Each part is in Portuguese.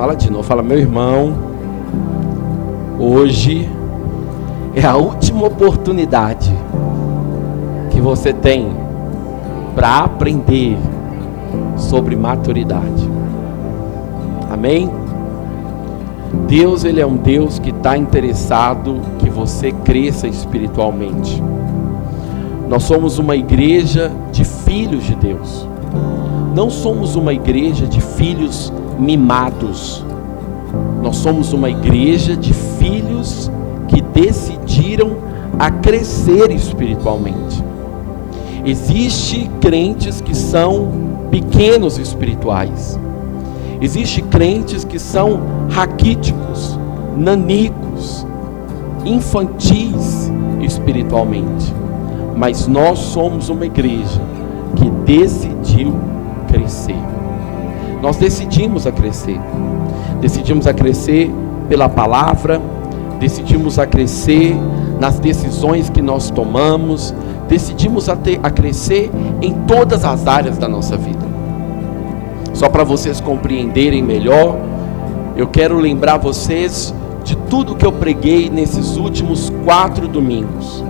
Fala de novo, fala: meu irmão, hoje é a última oportunidade que você tem para aprender sobre maturidade. Amém? Deus, Ele é um Deus que está interessado que você cresça espiritualmente. Nós somos uma igreja de filhos de Deus. Não somos uma igreja de filhos mimados. Nós somos uma igreja de filhos que decidiram a crescer espiritualmente. Existem crentes que são pequenos espirituais. Existem crentes que são raquíticos, nanicos, infantis espiritualmente. Mas nós somos uma igreja que decidiu crescer. Nós decidimos a crescer. Decidimos a crescer pela palavra, decidimos a crescer nas decisões que nós tomamos, decidimos a crescer em todas as áreas da nossa vida. Só para vocês compreenderem melhor, eu quero lembrar vocês de tudo que eu preguei nesses últimos 4 domingos.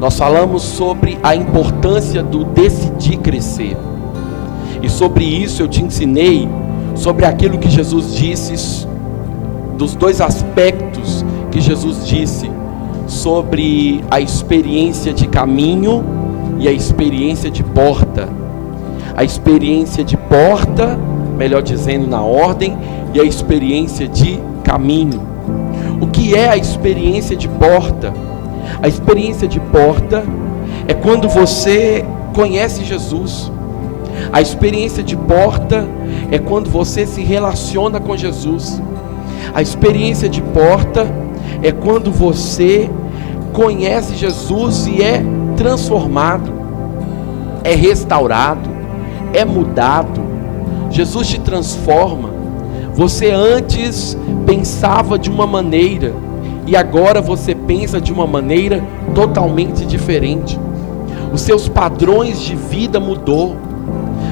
Nós falamos sobre a importância do decidir crescer. E sobre isso eu te ensinei sobre aquilo que Jesus disse, dos 2 aspectos que Jesus disse sobre a experiência de caminho e a experiência de porta. A experiência de porta, melhor dizendo na ordem, e a experiência de caminho. O que é a experiência de porta? A experiência de porta é quando você conhece Jesus. A experiência de porta é quando você se relaciona com Jesus. A experiência de porta é quando você conhece Jesus e é transformado, é restaurado, é mudado. Jesus te transforma. Você antes pensava de uma maneira e agora você pensa de uma maneira totalmente diferente. Os seus padrões de vida mudou.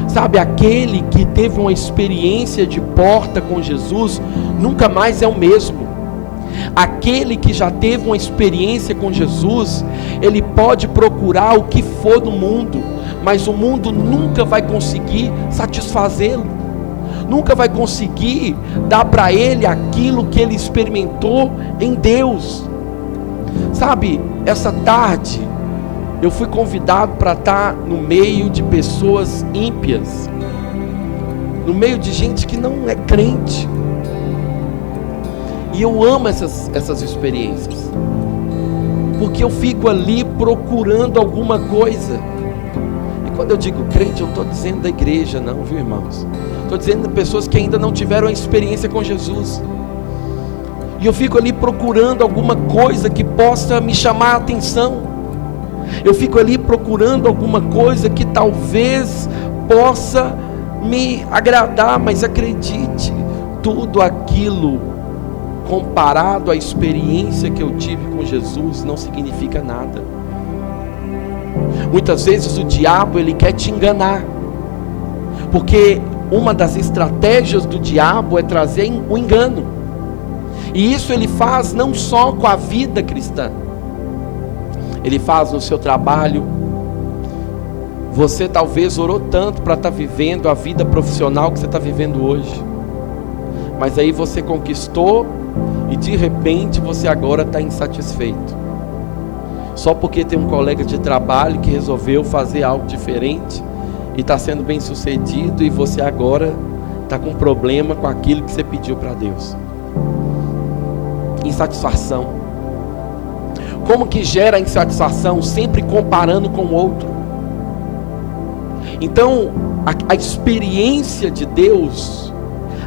Sabe, aquele que teve uma experiência de porta com Jesus nunca mais é o mesmo. Aquele que já teve uma experiência com Jesus, ele pode procurar o que for no mundo, mas o mundo nunca vai conseguir satisfazê-lo, nunca vai conseguir dar para ele aquilo que ele experimentou em Deus. Sabe, essa tarde eu fui convidado para estar no meio de pessoas ímpias, no meio de gente que não é crente. E eu amo essas experiências, porque eu fico ali procurando alguma coisa. E quando eu digo crente, eu não estou dizendo da igreja não, viu, irmãos? Estou dizendo de pessoas que ainda não tiveram a experiência com Jesus. E eu fico ali procurando alguma coisa que possa me chamar a atenção. Eu fico ali procurando alguma coisa que talvez possa me agradar, mas acredite, tudo aquilo comparado à experiência que eu tive com Jesus não significa nada. Muitas vezes o diabo, ele quer te enganar, porque uma das estratégias do diabo é trazer o engano, e isso ele faz não só com a vida cristã, ele faz no seu trabalho. Você talvez orou tanto para estar vivendo a vida profissional que você está vivendo hoje, mas aí você conquistou e de repente você agora está insatisfeito, só porque tem um colega de trabalho que resolveu fazer algo diferente e está sendo bem sucedido, e você agora está com problema com aquilo que você pediu para Deus. Insatisfação. Como que gera insatisfação? Sempre comparando com o outro. Então, a experiência de Deus,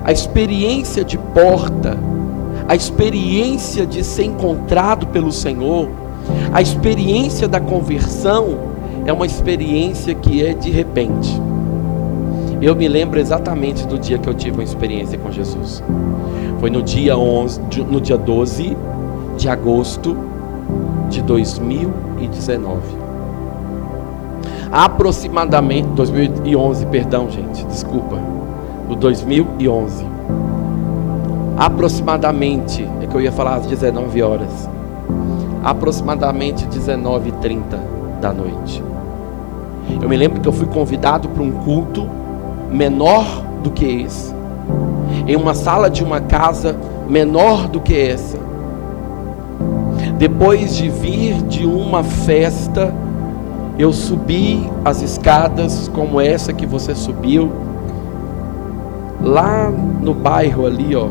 a experiência de porta, a experiência de ser encontrado pelo Senhor, a experiência da conversão, é uma experiência que é de repente. Eu me lembro exatamente do dia que eu tive uma experiência com Jesus. Foi no dia 12 de agosto de 2019. Aproximadamente 2011, perdão, gente, desculpa. Do 2011. aproximadamente, é que eu ia falar às 19 horas, aproximadamente 19h30 da noite. Eu me lembro que eu fui convidado para um culto menor do que esse, em uma sala de uma casa menor do que essa. Depois de vir de uma festa, eu subi as escadas como essa que você subiu, lá no bairro ali, ó,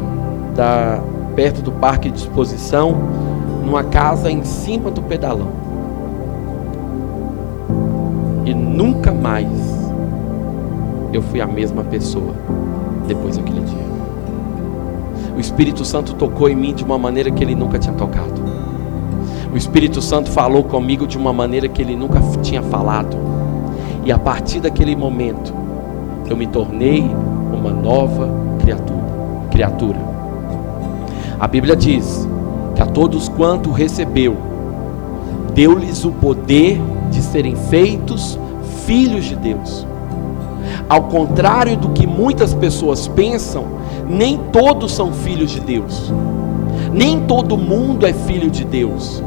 perto do parque de exposição, numa casa em cima do pedalão. E nunca mais eu fui a mesma pessoa depois daquele dia. O Espírito Santo tocou em mim de uma maneira que Ele nunca tinha tocado. O Espírito Santo falou comigo de uma maneira que Ele nunca tinha falado. E a partir daquele momento, eu me tornei uma nova criatura. A Bíblia diz que a todos quanto recebeu, deu-lhes o poder de serem feitos filhos de Deus. Ao contrário do que muitas pessoas pensam, nem todos são filhos de Deus. Nem todo mundo é filho de Deus.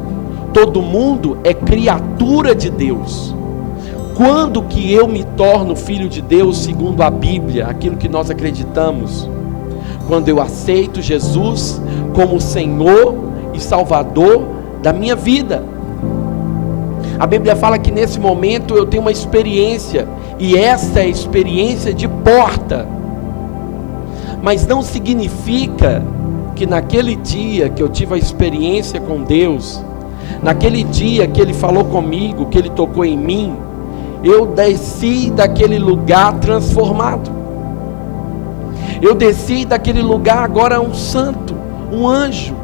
Todo mundo é criatura de Deus. Quando que eu me torno filho de Deus segundo a Bíblia, aquilo que nós acreditamos? Quando eu aceito Jesus como Senhor e Salvador da minha vida. A Bíblia fala que nesse momento eu tenho uma experiência, e essa é a experiência de porta. Mas não significa que naquele dia que eu tive a experiência com Deus, naquele dia que Ele falou comigo, que Ele tocou em mim, eu desci daquele lugar transformado. Eu desci daquele lugar agora um santo, um anjo,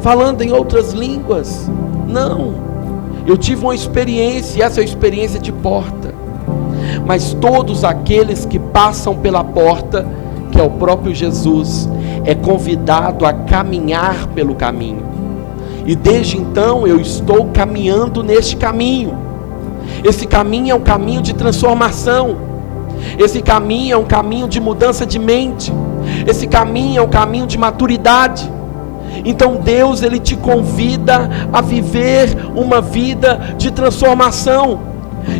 falando em outras línguas. Não, eu tive uma experiência, e essa é a experiência de porta. Mas todos aqueles que passam pela porta, que é o próprio Jesus, é convidado a caminhar pelo caminho. E desde então eu estou caminhando neste caminho. Esse caminho é um caminho de transformação. Esse caminho é um caminho de mudança de mente. Esse caminho é um caminho de maturidade. Então Deus, Ele te convida a viver uma vida de transformação.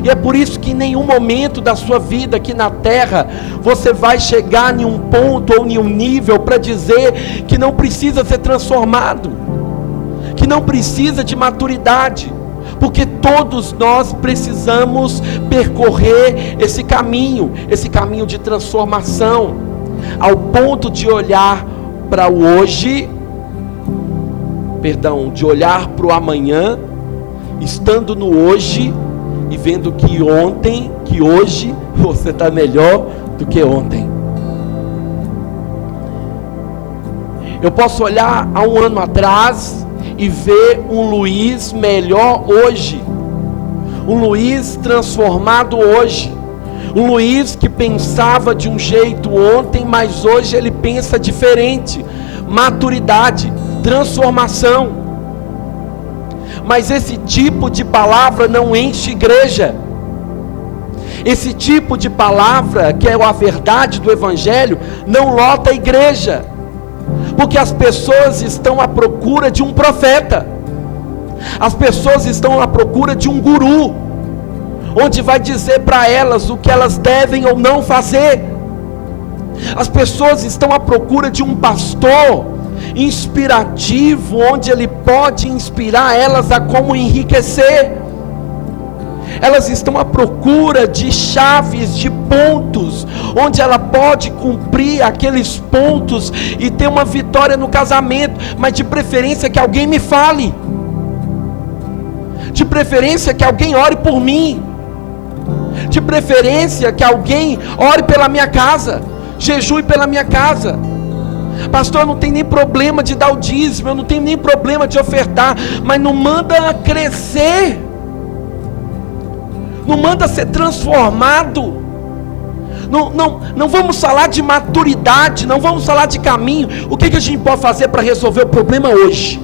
E é por isso que em nenhum momento da sua vida aqui na terra você vai chegar em um ponto ou em um nível para dizer que não precisa ser transformado, que não precisa de maturidade, porque todos nós precisamos percorrer esse caminho de transformação, ao ponto de olhar para o hoje, de olhar para o amanhã, estando no hoje e vendo que hoje você está melhor do que ontem. Eu posso olhar há um ano atrás e ver um Luiz melhor hoje, um Luiz transformado hoje, um Luiz que pensava de um jeito ontem, mas hoje ele pensa diferente. Maturidade, transformação. Mas esse tipo de palavra não enche igreja. Esse tipo de palavra, que é a verdade do Evangelho, não lota a igreja, porque as pessoas estão à procura de um profeta, as pessoas estão à procura de um guru, onde vai dizer para elas o que elas devem ou não fazer. As pessoas estão à procura de um pastor inspirativo, onde ele pode inspirar elas a como enriquecer. Elas estão à procura de chaves, de pontos, onde ela pode cumprir aqueles pontos e ter uma vitória no casamento, mas de preferência que alguém me fale, de preferência que alguém ore por mim, de preferência que alguém ore pela minha casa, jejue pela minha casa. Pastor, eu não tenho nem problema de dar o dízimo, eu não tenho nem problema de ofertar, mas não manda crescer, não manda ser transformado. Não vamos falar de maturidade, não vamos falar de caminho. O que a gente pode fazer para resolver o problema hoje?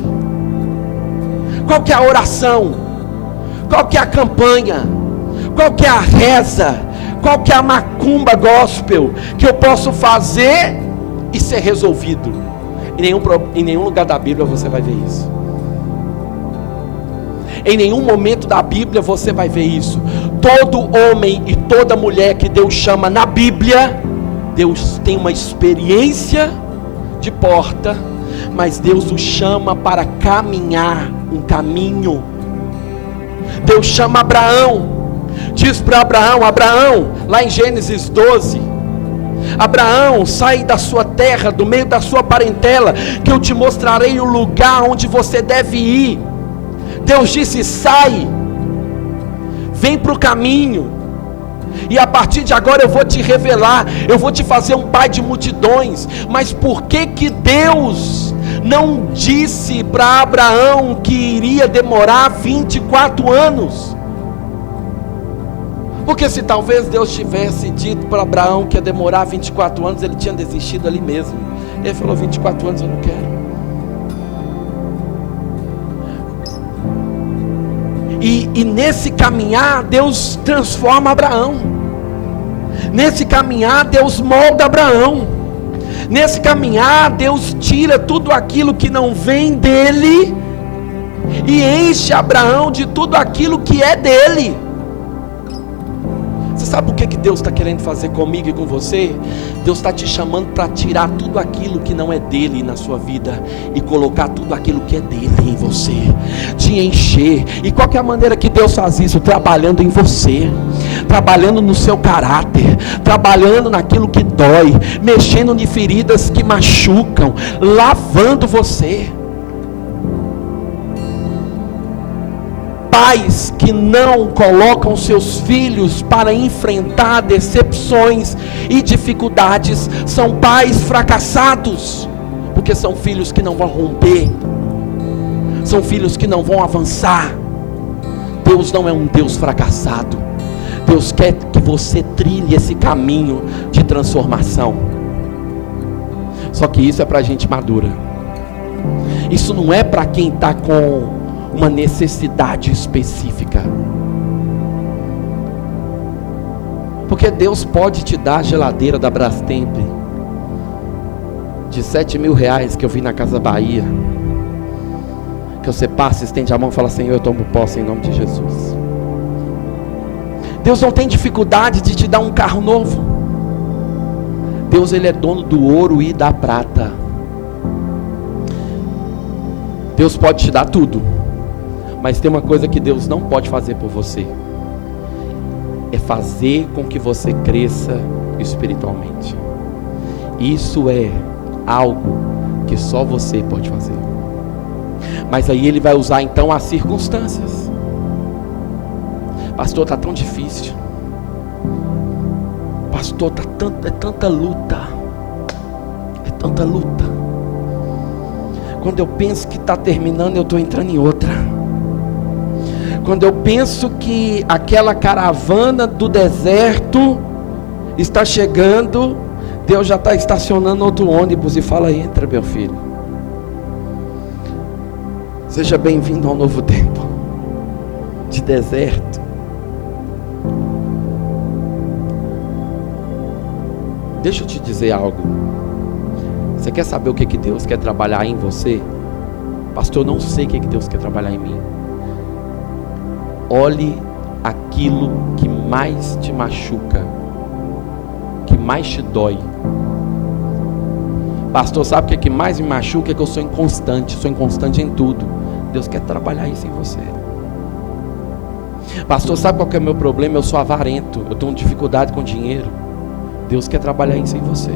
Qual que é a oração? Qual que é a campanha? Qual que é a reza? Qual que é a macumba gospel que eu posso fazer e ser resolvido? Em nenhum lugar da Bíblia você vai ver isso. Em nenhum momento da Bíblia você vai ver isso. Todo homem e toda mulher que Deus chama na Bíblia, Deus tem uma experiência de porta, mas Deus o chama para caminhar um caminho. Deus chama Abraão, diz para Abraão: Abraão, lá em Gênesis 12, Abraão, sai da sua terra, do meio da sua parentela, que eu te mostrarei o lugar onde você deve ir. Deus disse: sai, vem para o caminho, e a partir de agora eu vou te revelar, eu vou te fazer um pai de multidões. Mas por que Deus não disse para Abraão que iria demorar 24 anos? Porque se talvez Deus tivesse dito para Abraão que ia demorar 24 anos, ele tinha desistido ali mesmo. Ele falou: 24 anos eu não quero. E nesse caminhar Deus transforma Abraão. Nesse caminhar Deus molda Abraão. Nesse caminhar Deus tira tudo aquilo que não vem dele e enche Abraão de tudo aquilo que é dele. Você sabe o que Deus está querendo fazer comigo e com você? Deus está te chamando para tirar tudo aquilo que não é dele na sua vida e colocar tudo aquilo que é dele em você, te encher. E qual que é a maneira que Deus faz isso? Trabalhando em você, trabalhando no seu caráter, trabalhando naquilo que dói, mexendo em feridas que machucam, lavando você. Pais que não colocam seus filhos para enfrentar decepções e dificuldades são pais fracassados, porque são filhos que não vão romper, são filhos que não vão avançar. Deus não é um Deus fracassado. Deus quer que você trilhe esse caminho de transformação. Só que isso é para gente madura. Isso não é para quem está com uma necessidade específica. Porque Deus pode te dar a geladeira da Brastemp de 7 mil reais que eu vi na Casa Bahia, que você passa, estende a mão e fala: Senhor, eu tomo posse em nome de Jesus. Deus não tem dificuldade de te dar um carro novo. Deus, Ele é dono do ouro e da prata. Deus pode te dar tudo, mas tem uma coisa que Deus não pode fazer por você: é fazer com que você cresça espiritualmente. Isso é algo que só você pode fazer. Mas aí Ele vai usar então as circunstâncias. Pastor, está tão difícil. Pastor, é tanta luta. É tanta luta. Quando eu penso que está terminando, eu estou entrando em outra. Quando eu penso que aquela caravana do deserto está chegando, Deus já está estacionando outro ônibus e fala: entra, meu filho. Seja bem-vindo ao novo tempo de deserto. Deixa eu te dizer algo. Você quer saber o que Deus quer trabalhar em você? Pastor, eu não sei o que Deus quer trabalhar em mim. Olhe aquilo que mais te machuca, que mais te dói. Pastor, sabe o que mais me machuca? É que eu sou inconstante em tudo. Deus quer trabalhar isso em você. Pastor, sabe qual que é o meu problema? Eu sou avarento, eu tenho dificuldade com dinheiro. Deus quer trabalhar isso em você.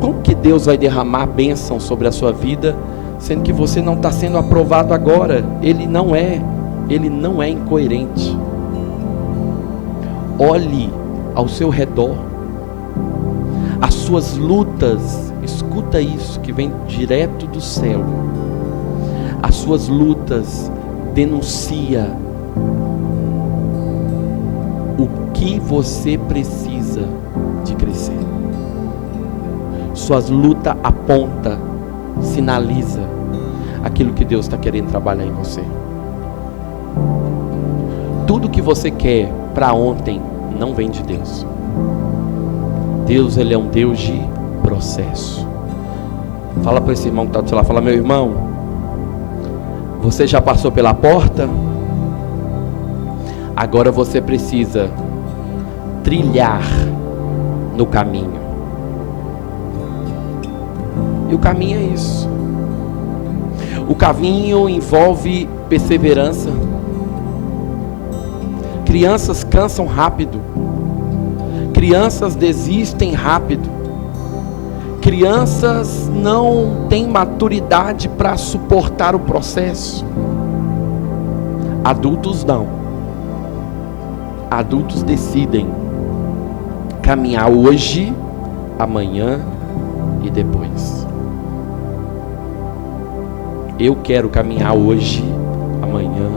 Como que Deus vai derramar bênção sobre a sua vida, sendo que você não está sendo aprovado agora? Ele não é incoerente. Olhe ao seu redor. As suas lutas, escuta isso que vem direto do céu. As suas lutas denuncia o que você precisa de crescer. Suas lutas aponta, sinaliza aquilo que Deus está querendo trabalhar em você. Tudo que você quer para ontem não vem de Deus. Deus, Ele é um Deus de processo. Fala para esse irmão que está do seu lado, fala: meu irmão, você já passou pela porta? Agora você precisa trilhar no caminho. E o caminho é isso. O caminho envolve perseverança. Crianças cansam rápido. Crianças desistem rápido. Crianças não têm maturidade para suportar o processo. Adultos não. Adultos decidem caminhar hoje, amanhã e depois. Eu quero caminhar hoje, amanhã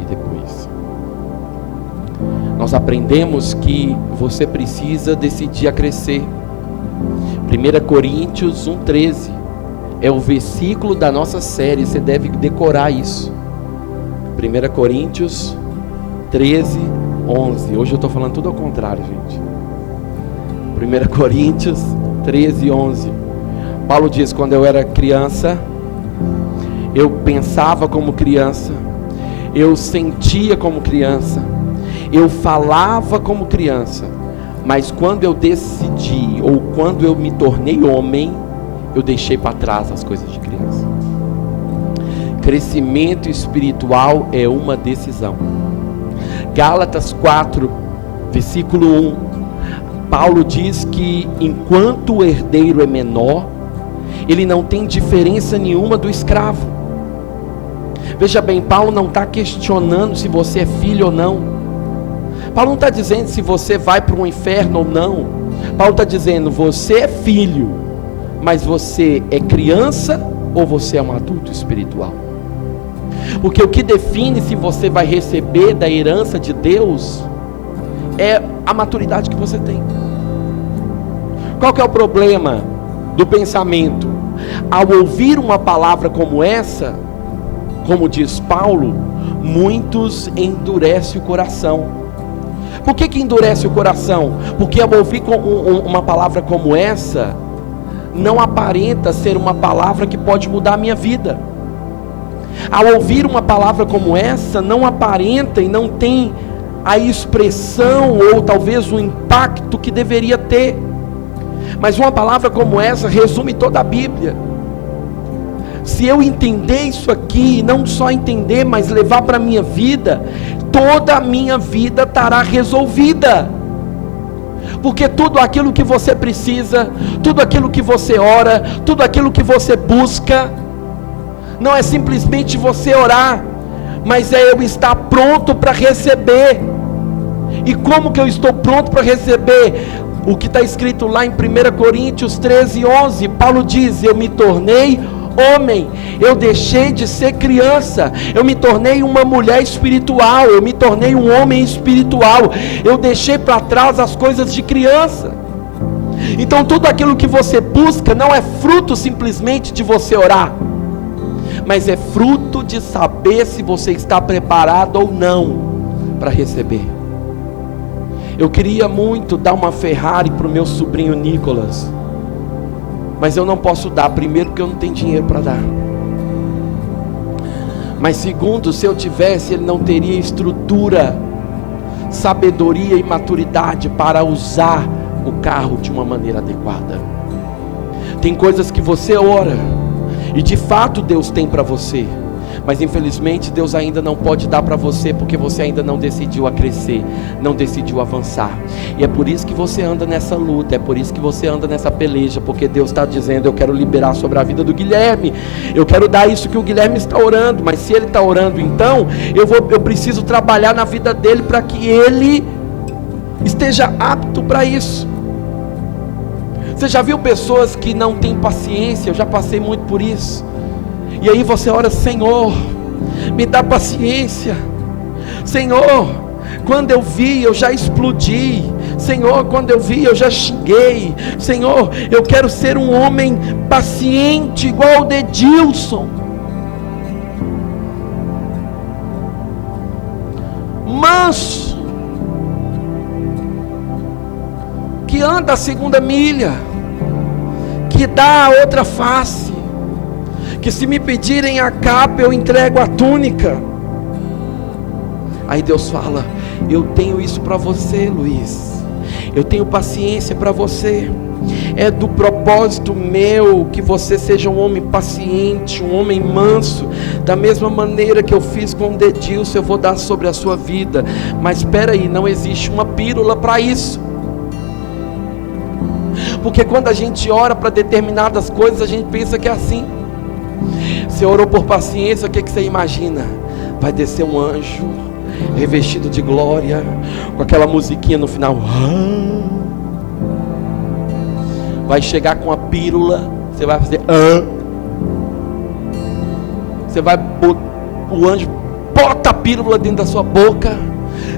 e depois. Nós aprendemos que você precisa decidir a crescer. 1 Coríntios 1,13 é o versículo da nossa série, você deve decorar isso. 1 Coríntios 13, 11. Hoje eu estou falando tudo ao contrário, gente. 1 Coríntios 13, 11. Paulo diz: quando eu era criança, eu pensava como criança, eu sentia como criança, eu falava como criança, mas quando eu decidi, ou quando eu me tornei homem, eu deixei para trás as coisas de criança. Crescimento espiritual é uma decisão. Gálatas 4, versículo 1, Paulo diz que enquanto o herdeiro é menor, ele não tem diferença nenhuma do escravo. Veja bem, Paulo não está questionando se você é filho ou não. Paulo não está dizendo se você vai para o inferno ou não. Paulo está dizendo: você é filho, mas você é criança ou você é um adulto espiritual? Porque o que define se você vai receber da herança de Deus é a maturidade que você tem. Qual que é o problema do pensamento? Ao ouvir uma palavra como essa, como diz Paulo, muitos endurecem o coração. Por que endurece o coração? Porque ao ouvir uma palavra como essa, não aparenta ser uma palavra que pode mudar a minha vida. Ao ouvir uma palavra como essa, não aparenta e não tem a expressão ou talvez o impacto que deveria ter. Mas uma palavra como essa resume toda a Bíblia. Se eu entender isso aqui, não só entender, mas levar para a minha vida, toda a minha vida estará resolvida. Porque tudo aquilo que você precisa, tudo aquilo que você ora, tudo aquilo que você busca, não é simplesmente você orar, mas é eu estar pronto para receber. E como que eu estou pronto para receber? O que está escrito lá em 1 Coríntios 13, 11, Paulo diz: eu me tornei homem, eu deixei de ser criança, eu me tornei uma mulher espiritual, eu me tornei um homem espiritual, eu deixei para trás as coisas de criança. Então tudo aquilo que você busca não é fruto simplesmente de você orar, mas é fruto de saber se você está preparado ou não para receber. Eu queria muito dar uma Ferrari para o meu sobrinho Nicolas, mas eu não posso dar. Primeiro, porque eu não tenho dinheiro para dar. Mas segundo, se eu tivesse, ele não teria estrutura, sabedoria e maturidade para usar o carro de uma maneira adequada. Tem coisas que você ora e de fato Deus tem para você, mas infelizmente Deus ainda não pode dar para você, porque você ainda não decidiu a crescer, não decidiu avançar. E é por isso que você anda nessa luta, é por isso que você anda nessa peleja, porque Deus está dizendo: eu quero liberar sobre a vida do Guilherme, eu quero dar isso que o Guilherme está orando. Mas se ele está orando, então eu preciso trabalhar na vida dele para que ele esteja apto para isso. Você já viu pessoas que não têm paciência? Eu já passei muito por isso. E aí você ora: Senhor, me dá paciência. Senhor, quando eu vi, eu já explodi. Senhor, quando eu vi, eu já xinguei. Senhor, eu quero ser um homem paciente, igual o Edilson. Manso, que anda a segunda milha, que dá a outra face, que se me pedirem a capa, eu entrego a túnica. Aí Deus fala: eu tenho isso para você, Luiz, eu tenho paciência para você. É do propósito meu que você seja um homem paciente, um homem manso. Da mesma maneira que eu fiz com o Dedilson, eu vou dar sobre a sua vida. Mas espera aí, não existe uma pílula para isso. Porque quando a gente ora para determinadas coisas, a gente pensa que é assim. Você orou por paciência, o que você imagina? Vai descer um anjo revestido de glória, com aquela musiquinha no final. Vai chegar com a pílula, você vai fazer você vai, o anjo bota a pílula dentro da sua boca,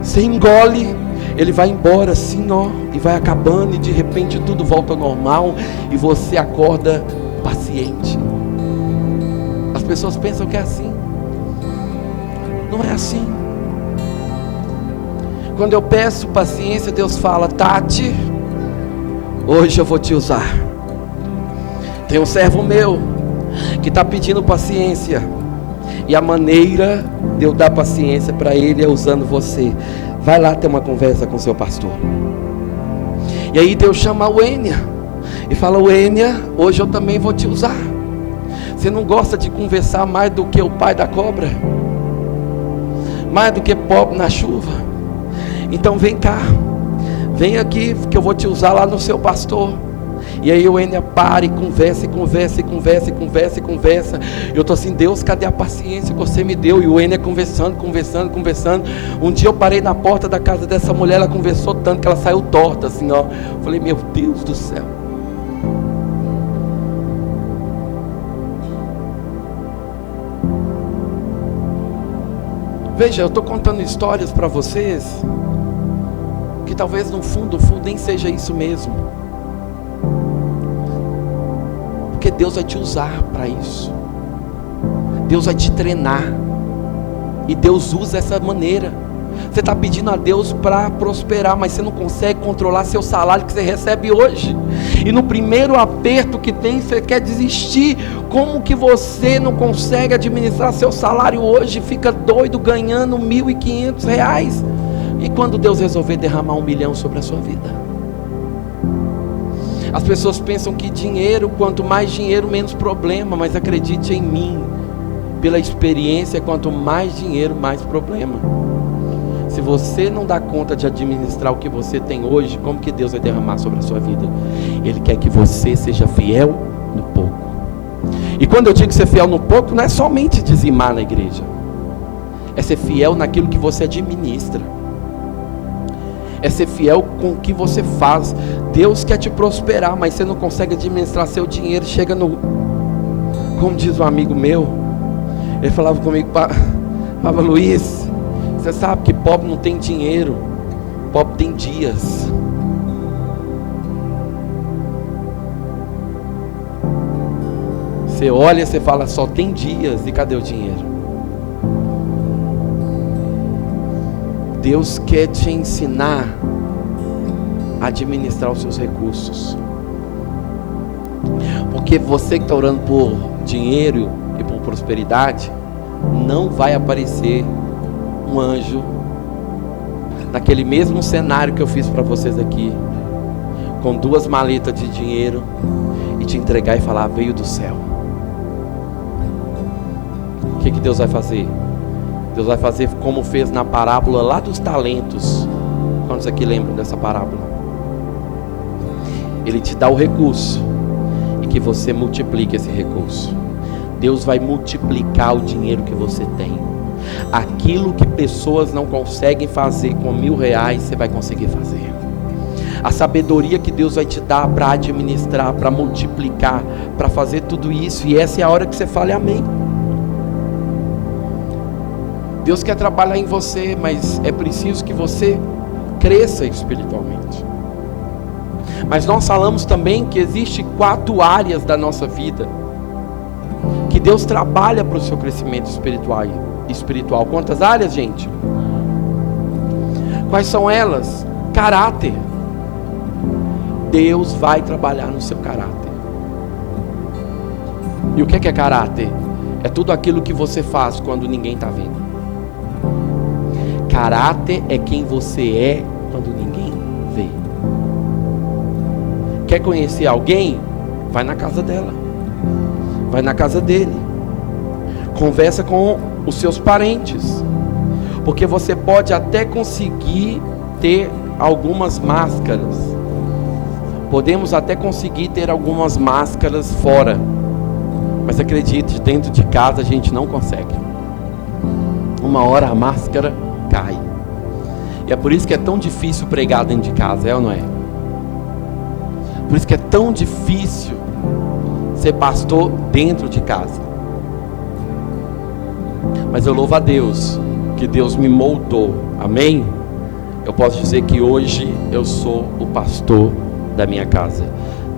você engole, ele vai embora assim, ó, e vai acabando, e de repente tudo volta ao normal, e você acorda paciente. As pessoas pensam que é assim. Não é assim. Quando eu peço paciência, Deus fala: Tati, hoje eu vou te usar. Tem um servo meu que está pedindo paciência, e a maneira de eu dar paciência para ele é usando você. Vai lá ter uma conversa com seu pastor. E aí Deus chama a Wênia e fala: Wênia, hoje eu também vou te usar. Você não gosta de conversar mais do que o pai da cobra? Mais do que pobre na chuva? Então vem cá, vem aqui que eu vou te usar lá no seu pastor. E aí o Enia para e conversa, e conversa, e conversa, e conversa, e conversa. Eu estou assim: Deus, cadê a paciência que você me deu? E o Enia conversando. Um dia eu parei na porta da casa dessa mulher, ela conversou tanto que ela saiu torta assim, ó. Eu falei: meu Deus do céu. Veja, eu estou contando histórias para vocês que talvez no fundo nem seja isso mesmo. Porque Deus vai te usar para isso. Deus vai te treinar. E Deus usa essa maneira. Você está pedindo a Deus para prosperar, mas você não consegue controlar seu salário que você recebe hoje. E no primeiro aperto que tem, você quer desistir. Como que você não consegue administrar seu salário hoje? Fica doido ganhando R$1.500. E quando Deus resolver derramar 1 milhão sobre a sua vida? As pessoas pensam que dinheiro, quanto mais dinheiro, menos problema. Mas acredite em mim, pela experiência, quanto mais dinheiro, mais problema. Se você não dá conta de administrar o que você tem hoje, como que Deus vai derramar sobre a sua vida? Ele quer que você seja fiel no pouco. E quando eu digo ser fiel no pouco, não é somente dizimar na igreja. É ser fiel naquilo que você administra. É ser fiel com o que você faz. Deus quer te prosperar, mas você não consegue administrar seu dinheiro. Chega no... Como diz um amigo meu, ele falava comigo: falava, Luiz, você sabe que pobre não tem dinheiro, pobre tem dias. Você olha e você fala: só tem dias, e cadê o dinheiro? Deus quer te ensinar a administrar os seus recursos. Porque você que está orando por dinheiro e por prosperidade, não vai aparecer um anjo naquele mesmo cenário que eu fiz para vocês aqui, com 2 maletas de dinheiro, e te entregar e falar: veio do céu. O que Deus vai fazer? Deus vai fazer como fez na parábola lá dos talentos. Quantos aqui lembram dessa parábola? Ele te dá o recurso e que você multiplique esse recurso. Deus vai multiplicar o dinheiro que você tem. Aquilo que pessoas não conseguem fazer com R$1.000, você vai conseguir fazer. A sabedoria que Deus vai te dar para administrar, para multiplicar, para fazer tudo isso. E essa é a hora que você fale amém. Deus quer trabalhar em você, mas é preciso que você cresça espiritualmente. Mas nós falamos também que existe 4 áreas da nossa vida que Deus trabalha para o seu crescimento espiritual. Quantas áreas, gente? Quais são elas? Caráter. Deus vai trabalhar no seu caráter. E o que é caráter? É tudo aquilo que você faz quando ninguém está vendo. Caráter é quem você é quando ninguém vê. Quer conhecer alguém? Vai na casa dela. Vai na casa dele. Conversa com os seus parentes. Porque você pode até conseguir ter algumas máscaras. Podemos até conseguir ter algumas máscaras fora. Mas acredite, dentro de casa a gente não consegue. Uma hora a máscara cai. E é por isso que é tão difícil pregar dentro de casa, é ou não é? Por isso que é tão difícil ser pastor dentro de casa. Mas eu louvo a Deus, que Deus me moldou, amém? Eu posso dizer que hoje eu sou o pastor da minha casa.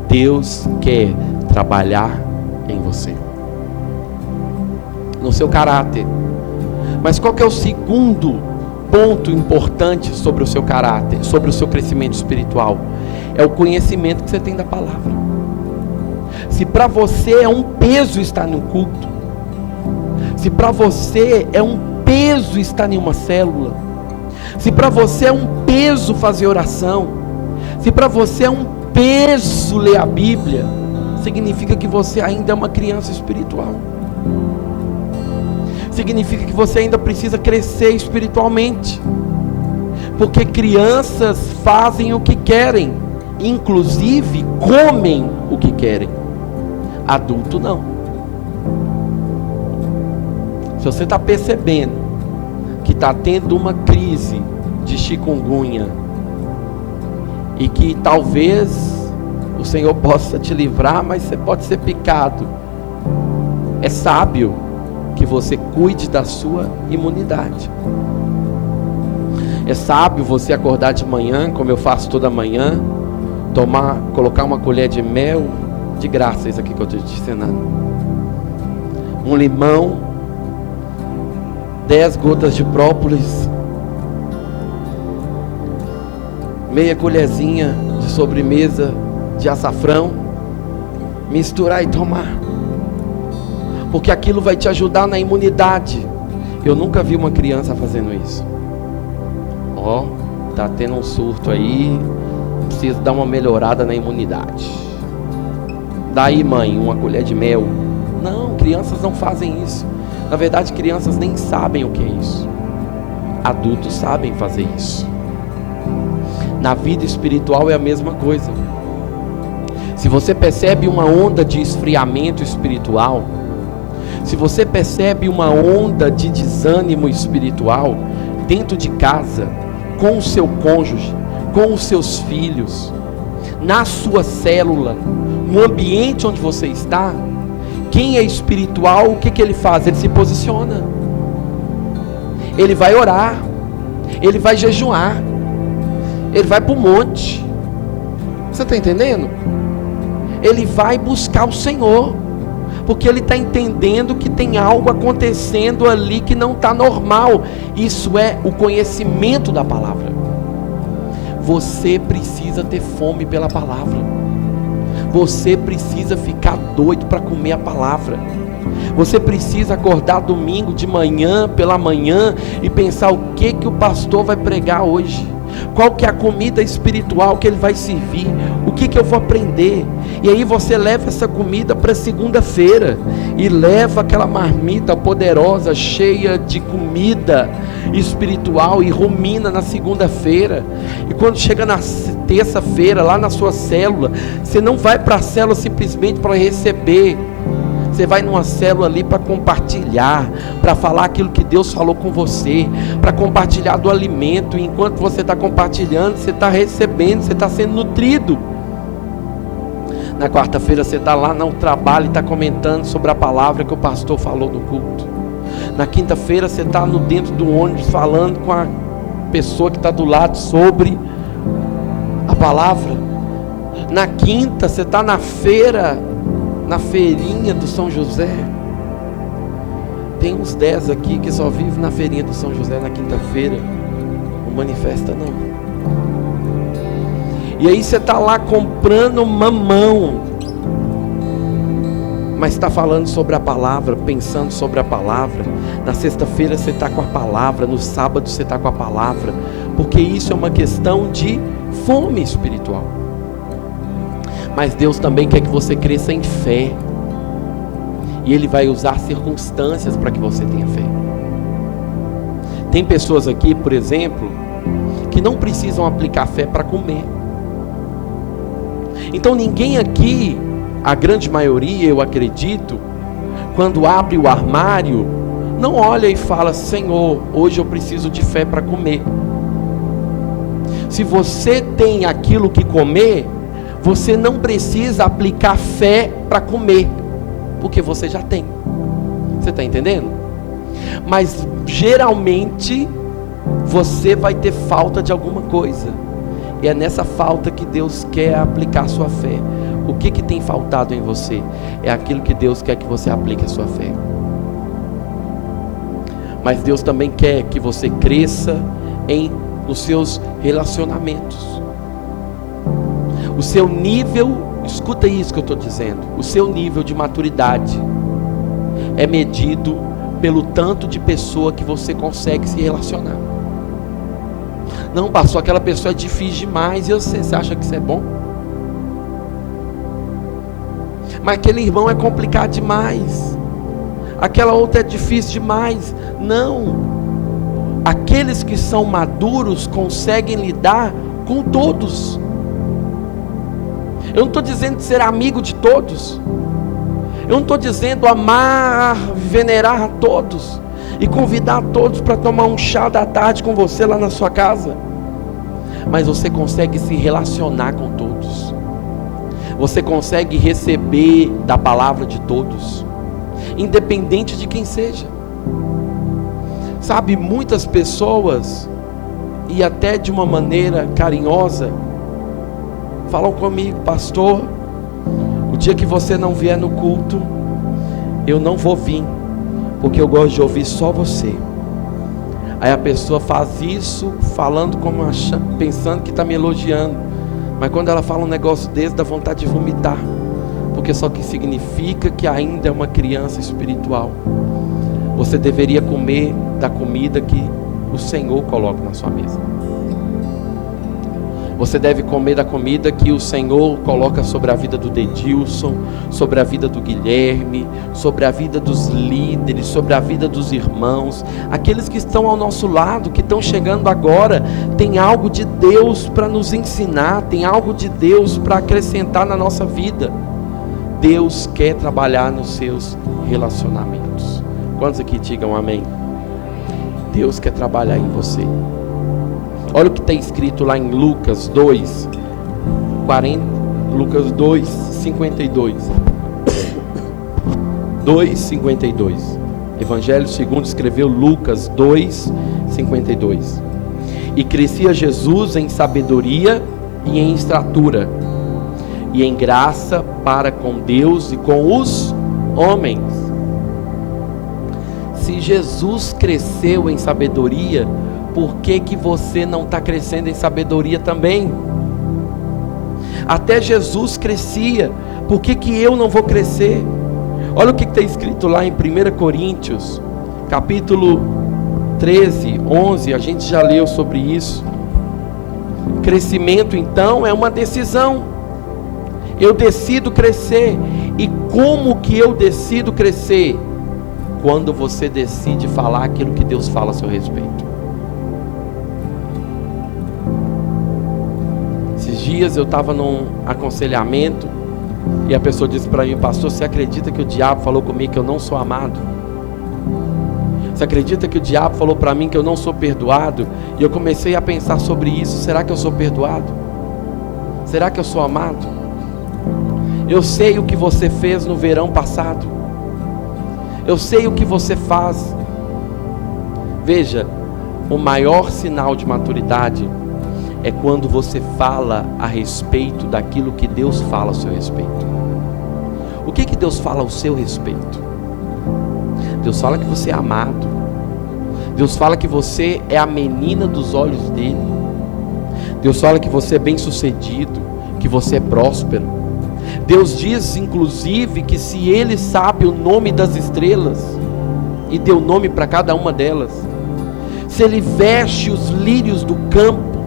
Deus quer trabalhar em você, no seu caráter. Mas qual que é o segundo ponto importante sobre o seu caráter, sobre o seu crescimento espiritual? É o conhecimento que você tem da palavra. Se para você é um peso estar no culto, se para você é um peso estar em uma célula, se para você é um peso fazer oração, se para você é um peso ler a Bíblia, significa que você ainda é uma criança espiritual. Significa que você ainda precisa crescer espiritualmente. Porque crianças fazem o que querem, inclusive comem o que querem. Adulto não. Se você está percebendo que está tendo uma crise de chikungunya e que talvez o Senhor possa te livrar, mas você pode ser picado, é sábio que você cuide da sua imunidade. É sábio você acordar de manhã, como eu faço toda manhã, colocar uma colher de mel, de graça, isso aqui que eu estou te ensinando, um limão, 10 gotas de própolis, meia colherzinha de sobremesa de açafrão, misturar e tomar, porque aquilo vai te ajudar na imunidade. Eu nunca vi uma criança fazendo isso. Tá tendo um surto aí, precisa dar uma melhorada na imunidade. Daí, mãe, uma colher de mel. Não, crianças não fazem isso. Na verdade, crianças nem sabem o que é isso. Adultos sabem fazer isso. Na vida espiritual é a mesma coisa. Se você percebe uma onda de esfriamento espiritual, se você percebe uma onda de desânimo espiritual dentro de casa, com o seu cônjuge, com os seus filhos, na sua célula, no ambiente onde você está, quem é espiritual, o que ele faz? Ele se posiciona, ele vai orar, ele vai jejuar, ele vai para o monte. Você está entendendo? Ele vai buscar o Senhor, porque ele está entendendo que tem algo acontecendo ali que não está normal. Isso é o conhecimento da palavra. Você precisa ter fome pela palavra. Você precisa ficar doido para comer a palavra. Você precisa acordar domingo de manhã, pela manhã, e pensar o que o pastor vai pregar hoje. Qual que é a comida espiritual que ele vai servir? O que eu vou aprender? E aí você leva essa comida para segunda-feira, e leva aquela marmita poderosa, cheia de comida espiritual, e rumina na segunda-feira. E quando chega na terça-feira, lá na sua célula, você não vai para a célula simplesmente para receber. Você vai numa célula ali para compartilhar, para falar aquilo que Deus falou com você, para compartilhar do alimento. E enquanto você está compartilhando, você está recebendo, você está sendo nutrido. Na quarta-feira você está lá no trabalho e está comentando sobre a palavra que o pastor falou no culto. Na quinta-feira você está dentro do ônibus falando com a pessoa que está do lado sobre a palavra. Na quinta você está na feira, na feirinha do São José. Tem uns 10 aqui que só vivem na feirinha do São José na quinta-feira. Não manifesta não. E aí você está lá comprando mamão. mas está falando sobre a palavra, pensando sobre a palavra. Na sexta-feira você está com a palavra, no sábado você está com a palavra, porque isso é uma questão de fome espiritual. Mas Deus também quer que você cresça em fé, e Ele vai usar circunstâncias para que você tenha fé. Tem pessoas aqui, por exemplo, que não precisam aplicar fé para comer. Então ninguém aqui, a grande maioria, eu acredito, quando abre o armário, não olha e fala: Senhor, hoje eu preciso de fé para comer. Se você tem aquilo que comer, você não precisa aplicar fé para comer, porque você já tem. Você está entendendo? Mas geralmente você vai ter falta de alguma coisa, e é nessa falta que Deus quer aplicar a sua fé. O que tem faltado em você? É aquilo que Deus quer que você aplique a sua fé. Mas Deus também quer que você cresça nos seus relacionamentos. O seu nível, escuta isso que eu estou dizendo, o seu nível de maturidade é medido pelo tanto de pessoa que você consegue se relacionar. Não, pastor, aquela pessoa é difícil demais, e você acha que isso é bom? Mas aquele irmão é complicado demais, aquela outra é difícil demais. Não, aqueles que são maduros conseguem lidar com todos. Eu não estou dizendo ser amigo de todos, eu não estou dizendo amar, venerar a todos e convidar todos para tomar um chá da tarde com você lá na sua casa, mas você consegue se relacionar com todos, você consegue receber da palavra de todos, independente de quem seja. Sabe, muitas pessoas, e até de uma maneira carinhosa, falam comigo: pastor, o dia que você não vier no culto, eu não vou vir, porque eu gosto de ouvir só você. Aí a pessoa faz isso, falando como pensando que está me elogiando, mas quando ela fala um negócio desse, dá vontade de vomitar, porque só que significa que ainda é uma criança espiritual. Você deveria comer da comida que o Senhor coloca na sua mesa. Você deve comer da comida que o Senhor coloca sobre a vida do Dedilson, sobre a vida do Guilherme, sobre a vida dos líderes, sobre a vida dos irmãos. Aqueles que estão ao nosso lado, que estão chegando agora, tem algo de Deus para nos ensinar, tem algo de Deus para acrescentar na nossa vida. Deus quer trabalhar nos seus relacionamentos. Quantos aqui digam amém? Deus quer trabalhar em você. Olha o que está escrito lá em Lucas 2, 40, Lucas 2, 52. 2, 52. Evangelho segundo escreveu Lucas 2, 52. E crescia Jesus em sabedoria e em estatura, e em graça para com Deus e com os homens. Se Jesus cresceu em sabedoria, por que você não está crescendo em sabedoria também? Até Jesus crescia, por que eu não vou crescer? Olha o que está escrito lá em 1 Coríntios, capítulo 13, 11, a gente já leu sobre isso. Crescimento então é uma decisão. Eu decido crescer. E como que eu decido crescer? Quando você decide falar aquilo que Deus fala a seu respeito. Esses dias eu estava num aconselhamento e a pessoa disse para mim: pastor, você acredita que o diabo falou comigo que eu não sou amado? Você acredita que o diabo falou para mim que eu não sou perdoado? E eu comecei a pensar sobre isso. Será que eu sou perdoado? Será que eu sou amado? Eu sei o que você fez no verão passado. Eu sei o que você faz. Veja, o maior sinal de maturidade é quando você fala a respeito daquilo que Deus fala a seu respeito. O que Deus fala ao seu respeito? Deus fala que você é amado. Deus fala que você é a menina dos olhos dele. Deus fala que você é bem sucedido, que você é próspero. Deus diz inclusive que se Ele sabe o nome das estrelas, e deu nome para cada uma delas, se Ele veste os lírios do campo,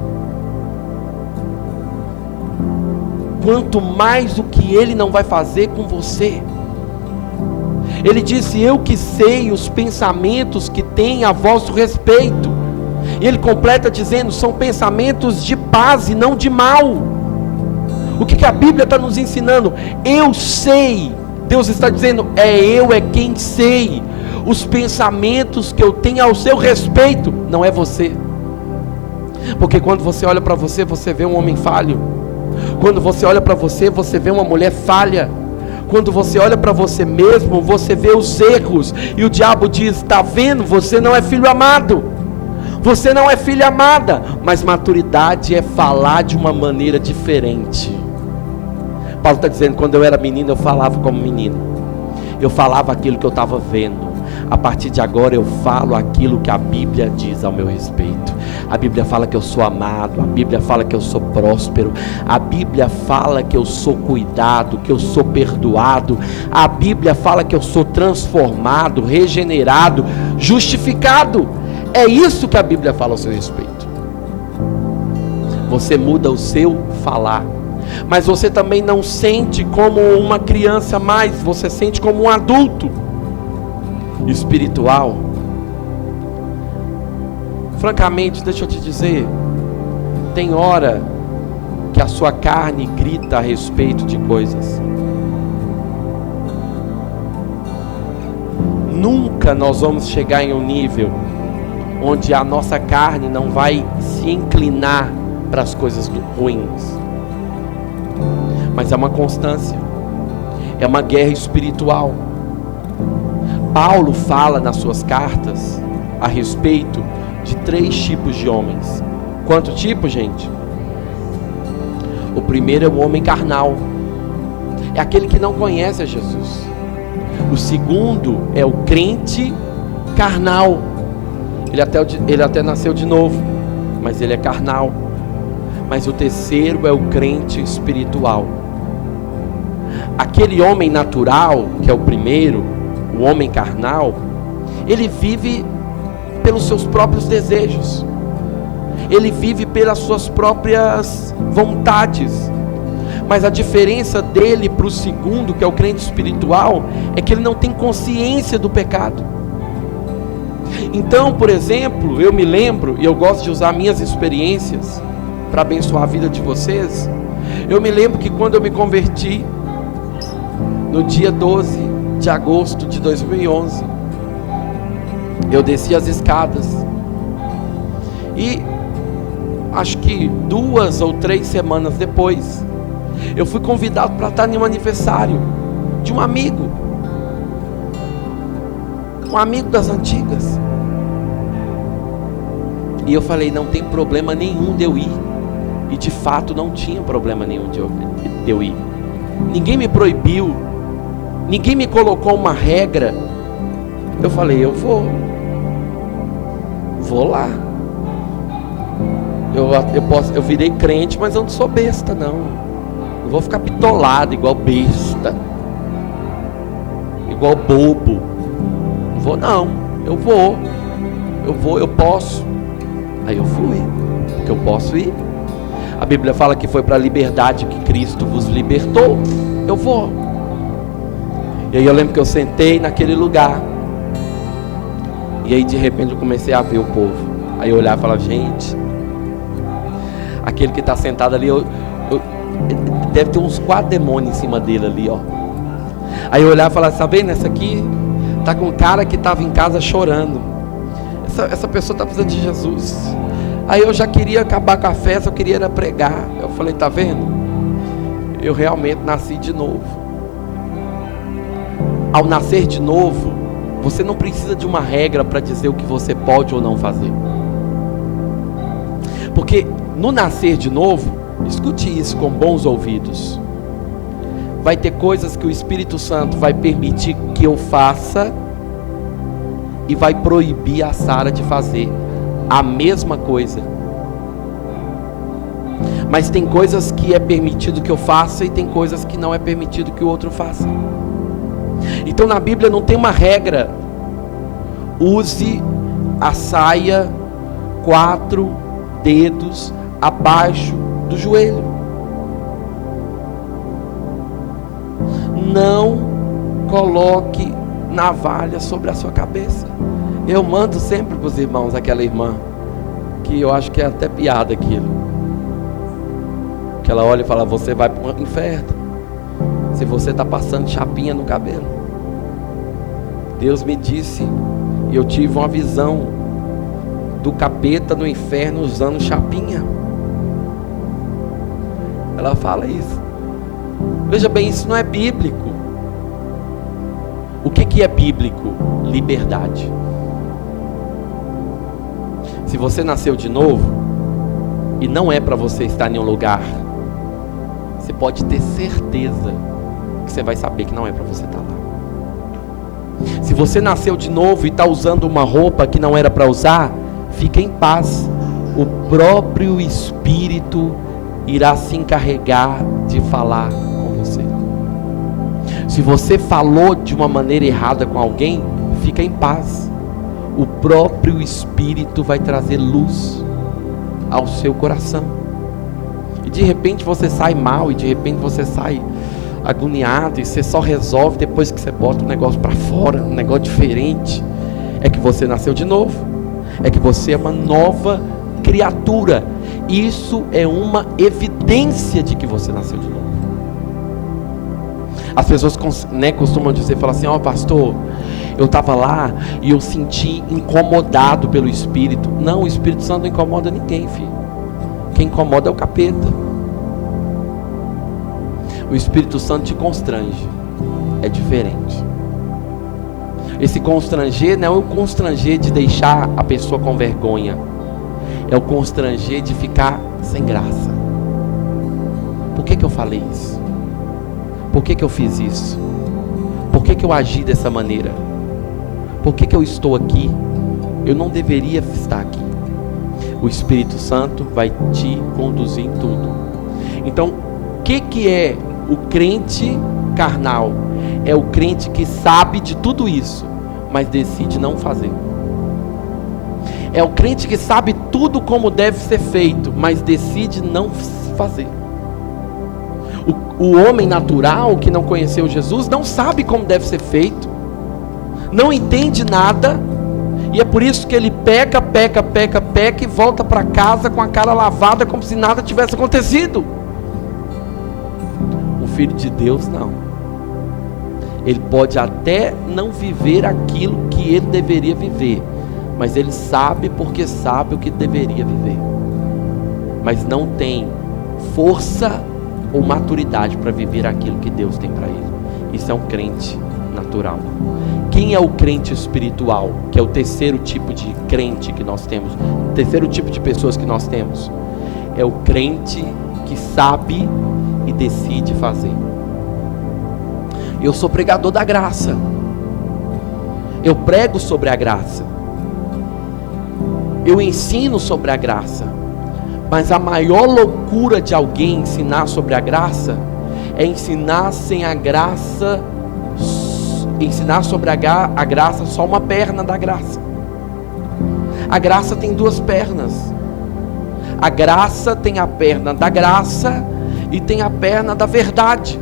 quanto mais o que Ele não vai fazer com você. Ele disse: eu que sei os pensamentos que tem a vosso respeito. E Ele completa dizendo: são pensamentos de paz e não de mal. O que a Bíblia está nos ensinando? Eu sei. Deus está dizendo: eu é quem sei os pensamentos que eu tenho ao seu respeito, não é você. Porque quando você olha para você, você vê um homem falho. Quando você olha para você, você vê uma mulher falha. Quando você olha para você mesmo, você vê os erros. E o diabo diz: está vendo? Você não é filho amado. Você não é filha amada. Mas maturidade é falar de uma maneira diferente. Paulo está dizendo: quando eu era menino, eu falava como menino. Eu falava aquilo que eu estava vendo. A partir de agora eu falo aquilo que a Bíblia diz ao meu respeito. A Bíblia fala que eu sou amado. A Bíblia fala que eu sou próspero. A Bíblia fala que eu sou cuidado, que eu sou perdoado. A Bíblia fala que eu sou transformado, regenerado, justificado. É isso que a Bíblia fala ao seu respeito. Você muda o seu falar, mas você também não sente como uma criança mais, você sente como um adulto espiritual. Francamente, deixa eu te dizer, tem hora que a sua carne grita a respeito de coisas. Nunca nós vamos chegar em um nível onde a nossa carne não vai se inclinar para as coisas ruins. Mas é uma constância, é uma guerra espiritual. Paulo fala nas suas cartas a respeito de 3 tipos de homens. Quanto tipo, gente? O primeiro é o homem carnal, é aquele que não conhece a Jesus. O segundo é o crente carnal. Ele até nasceu de novo, mas ele é carnal. Mas o terceiro é o crente espiritual. Aquele homem natural, que é o primeiro, o homem carnal, ele vive pelos seus próprios desejos, ele vive pelas suas próprias vontades. Mas a diferença dele para o segundo, que é o crente espiritual, é que ele não tem consciência do pecado. Então, por exemplo, eu me lembro, e eu gosto de usar minhas experiências para abençoar a vida de vocês. Eu me lembro que quando eu me converti, no dia 12 de agosto de 2011, eu desci as escadas, e acho que 2 ou 3 semanas depois, eu fui convidado para estar em um aniversário de um amigo das antigas. E eu falei: não tem problema nenhum de eu ir. E de fato não tinha problema nenhum de eu ir. Ninguém me proibiu, ninguém me colocou uma regra. Eu falei: eu vou lá. Eu virei crente, mas eu não sou besta, não. Não vou ficar bitolado igual besta, igual bobo. Não vou não, eu posso. Aí eu fui, porque eu posso ir. A Bíblia fala que foi para a liberdade que Cristo vos libertou. Eu vou. E aí eu lembro que eu sentei naquele lugar, e aí de repente eu comecei a ver o povo. Aí eu olhava e falava: gente, aquele que está sentado ali, deve ter uns 4 demônios em cima dele ali, ó. Aí eu olhava e falava: tá vendo, essa aqui tá com um cara que estava em casa chorando. Essa pessoa está precisando de Jesus. Aí eu já queria acabar com a festa, eu queria era pregar. Eu falei: tá vendo? Eu realmente nasci de novo. Ao nascer de novo, você não precisa de uma regra para dizer o que você pode ou não fazer. Porque no nascer de novo, escute isso com bons ouvidos, vai ter coisas que o Espírito Santo vai permitir que eu faça, e vai proibir a Sara de fazer a mesma coisa. Mas tem coisas que é permitido que eu faça e tem coisas que não é permitido que o outro faça. Então na Bíblia não tem uma regra: use a saia 4 dedos abaixo do joelho. Não coloque navalha sobre a sua cabeça. Eu mando sempre para os irmãos aquela irmã que eu acho que é até piada aquilo, que ela olha e fala: você vai para o inferno se você está passando chapinha no cabelo. Deus me disse, e eu tive uma visão do capeta no inferno usando chapinha. Ela fala isso. Veja bem, isso não é bíblico. O que é bíblico? Liberdade. Se você nasceu de novo e não é para você estar em um lugar, você pode ter certeza que você vai saber que não é para você estar lá. Se você nasceu de novo e está usando uma roupa que não era para usar, fica em paz. O próprio Espírito irá se encarregar de falar com você. Se você falou de uma maneira errada com alguém, fica em paz. O próprio Espírito vai trazer luz ao seu coração. E de repente você sai mal, e de repente você sai agoniado, e você só resolve depois que você bota o negócio para fora, um negócio diferente. É que você nasceu de novo, é que você é uma nova criatura. Isso é uma evidência de que você nasceu de novo. As pessoas costumam dizer, falam assim: ó, pastor, eu estava lá e eu senti incomodado pelo Espírito. Não, o Espírito Santo não incomoda ninguém, filho. Quem incomoda é o capeta. O Espírito Santo te constrange. É diferente. Esse constranger não é o constranger de deixar a pessoa com vergonha, é o constranger de ficar sem graça. Por que eu falei isso? Por que eu fiz isso? Por que eu agi dessa maneira? Por que eu estou aqui? Eu não deveria estar aqui. O Espírito Santo vai te conduzir em tudo. Então, o que é o crente carnal? É o crente que sabe de tudo isso, mas decide não fazer. É o crente que sabe tudo como deve ser feito, mas decide não fazer. O homem natural que não conheceu Jesus não sabe como deve ser feito, não entende nada, e é por isso que ele peca e volta para casa com a cara lavada como se nada tivesse acontecido. O filho de Deus não. Ele pode até não viver aquilo que ele deveria viver, mas ele sabe porque sabe o que deveria viver, mas não tem força ou maturidade para viver aquilo que Deus tem para ele. Isso é um crente natural. Quem é o crente espiritual? Que é o terceiro tipo de crente que nós temos, o terceiro tipo de pessoas que nós temos. É o crente que sabe e decide fazer. Eu sou pregador da graça, eu prego sobre a graça, eu ensino sobre a graça. Mas a maior loucura de alguém ensinar sobre a graça é ensinar sem a graça, ensinar sobre a graça só uma perna da graça. A graça tem duas pernas. A graça tem a perna da graça e tem a perna da verdade.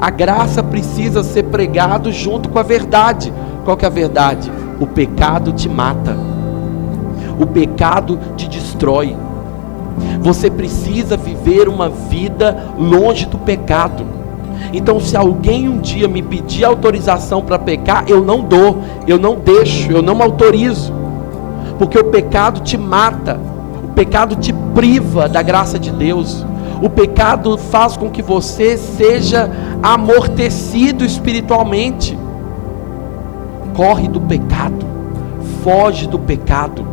A graça precisa ser pregado junto com a verdade. Qual que é a verdade? O pecado te mata. O pecado te destrói. Você precisa viver uma vida longe do pecado. Então, se alguém um dia me pedir autorização para pecar, eu não dou, eu não deixo, eu não autorizo, porque o pecado te mata, o pecado te priva da graça de Deus, o pecado faz com que você seja amortecido espiritualmente. Corre do pecado, foge do pecado.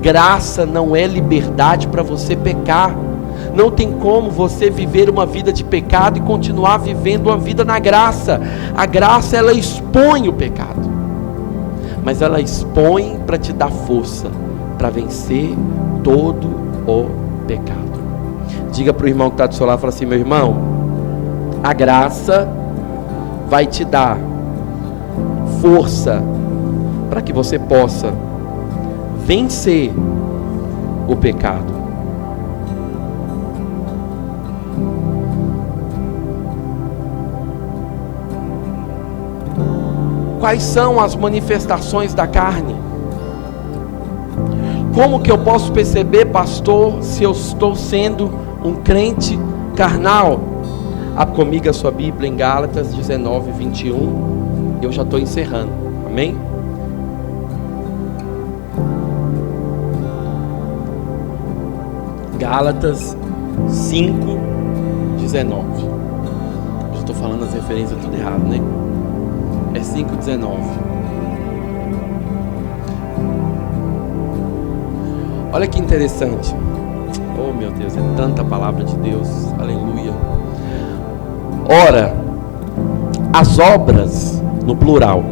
Graça não é liberdade para você pecar. Não tem como você viver uma vida de pecado e continuar vivendo uma vida na graça. A graça, ela expõe o pecado, mas ela expõe para te dar força para vencer todo o pecado. Diga para o irmão que está do seu lado, fala assim: meu irmão, a graça vai te dar força para que você possa vencer o pecado. Quais são as manifestações da carne? Como que eu posso perceber, pastor, se eu estou sendo um crente carnal? Abra comigo a sua Bíblia em Gálatas 19, 21. Eu já estou encerrando, amém? Gálatas 5, 19. Eu estou falando as referências tudo errado, né? É 5,19. Olha que interessante. Oh meu Deus, é tanta palavra de Deus. Aleluia. Ora, as obras, no plural,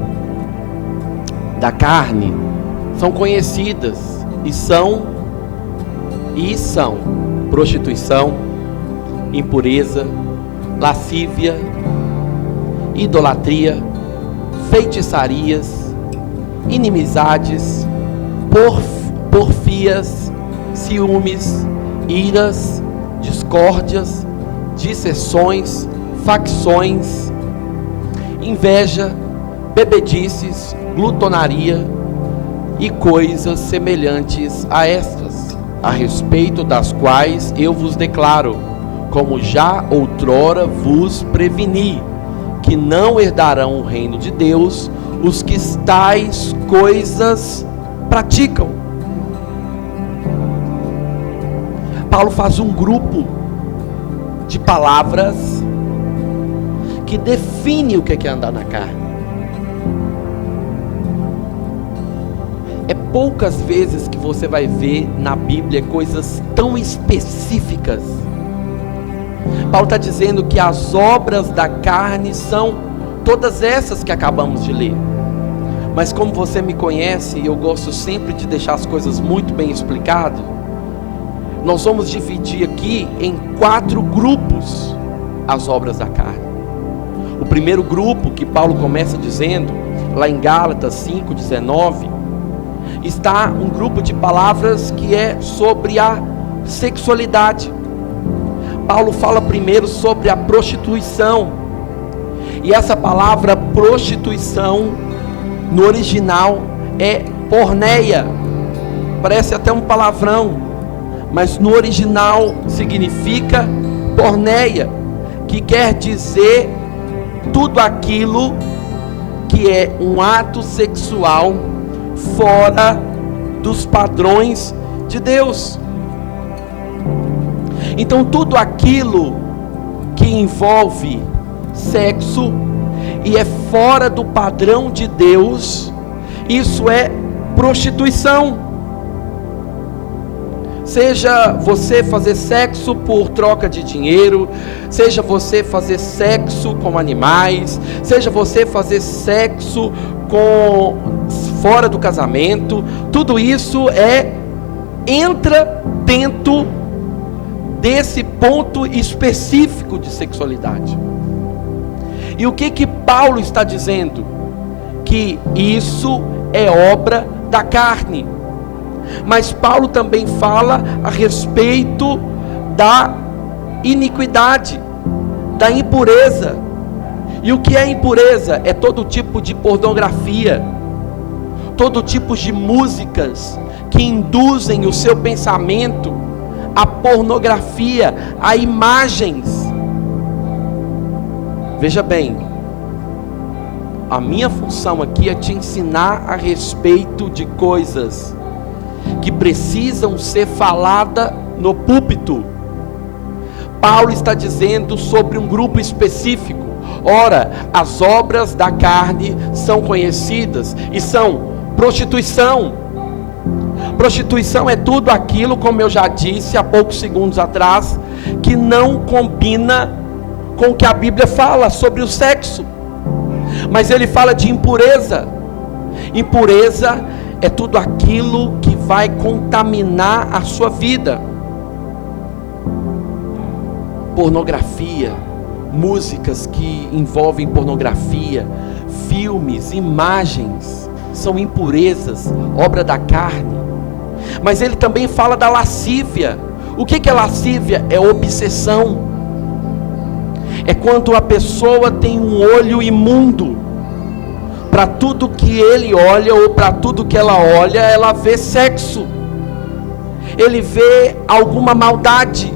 da carne são conhecidas e são prostituição, impureza, lascívia, idolatria, feitiçarias, inimizades, porfias, ciúmes, iras, discórdias, dissensões, facções, inveja, bebedices, glutonaria e coisas semelhantes a estas, a respeito das quais eu vos declaro, como já outrora vos preveni, que não herdarão o reino de Deus os que tais coisas praticam. Paulo faz um grupo de palavras que define o que é andar na carne. É poucas vezes que você vai ver na Bíblia coisas tão específicas. Paulo está dizendo que as obras da carne são todas essas que acabamos de ler. Mas como você me conhece, eu gosto sempre de deixar as coisas muito bem explicadas. Nós vamos dividir aqui em 4 grupos as obras da carne. O primeiro grupo, que Paulo começa dizendo, lá em Gálatas 5,19, está um grupo de palavras que é sobre a sexualidade. Paulo fala primeiro sobre a prostituição. E essa palavra prostituição, no original, é porneia. Parece até um palavrão, mas no original significa porneia, que quer dizer tudo aquilo que é um ato sexual fora dos padrões de Deus. Então tudo aquilo que envolve sexo e é fora do padrão de Deus, isso é prostituição. Seja você fazer sexo por troca de dinheiro, seja você fazer sexo com animais, seja você fazer sexo fora do casamento, tudo isso entra dentro desse ponto específico de sexualidade. E o que Paulo está dizendo? Que isso é obra da carne. Mas Paulo também fala a respeito da iniquidade, da impureza. E o que é impureza? É todo tipo de pornografia, todo tipo de músicas que induzem o seu pensamento à pornografia, a imagens. Veja bem, a minha função aqui é te ensinar a respeito de coisas que precisam ser faladas no púlpito. Paulo está dizendo sobre um grupo específico. Ora, as obras da carne são conhecidas e são prostituição. Prostituição é tudo aquilo, como eu já disse há poucos segundos atrás, que não combina com o que a Bíblia fala sobre o sexo. Mas ele fala de impureza. Impureza é tudo aquilo que vai contaminar a sua vida. pornografia, músicas que envolvem pornografia, filmes, imagens, são impurezas, obra da carne. Mas ele também fala da lascívia. O que é lascívia? É obsessão. É quando a pessoa tem um olho imundo. Para tudo que ele olha ou para tudo que ela olha, ela vê sexo. Ele vê alguma maldade.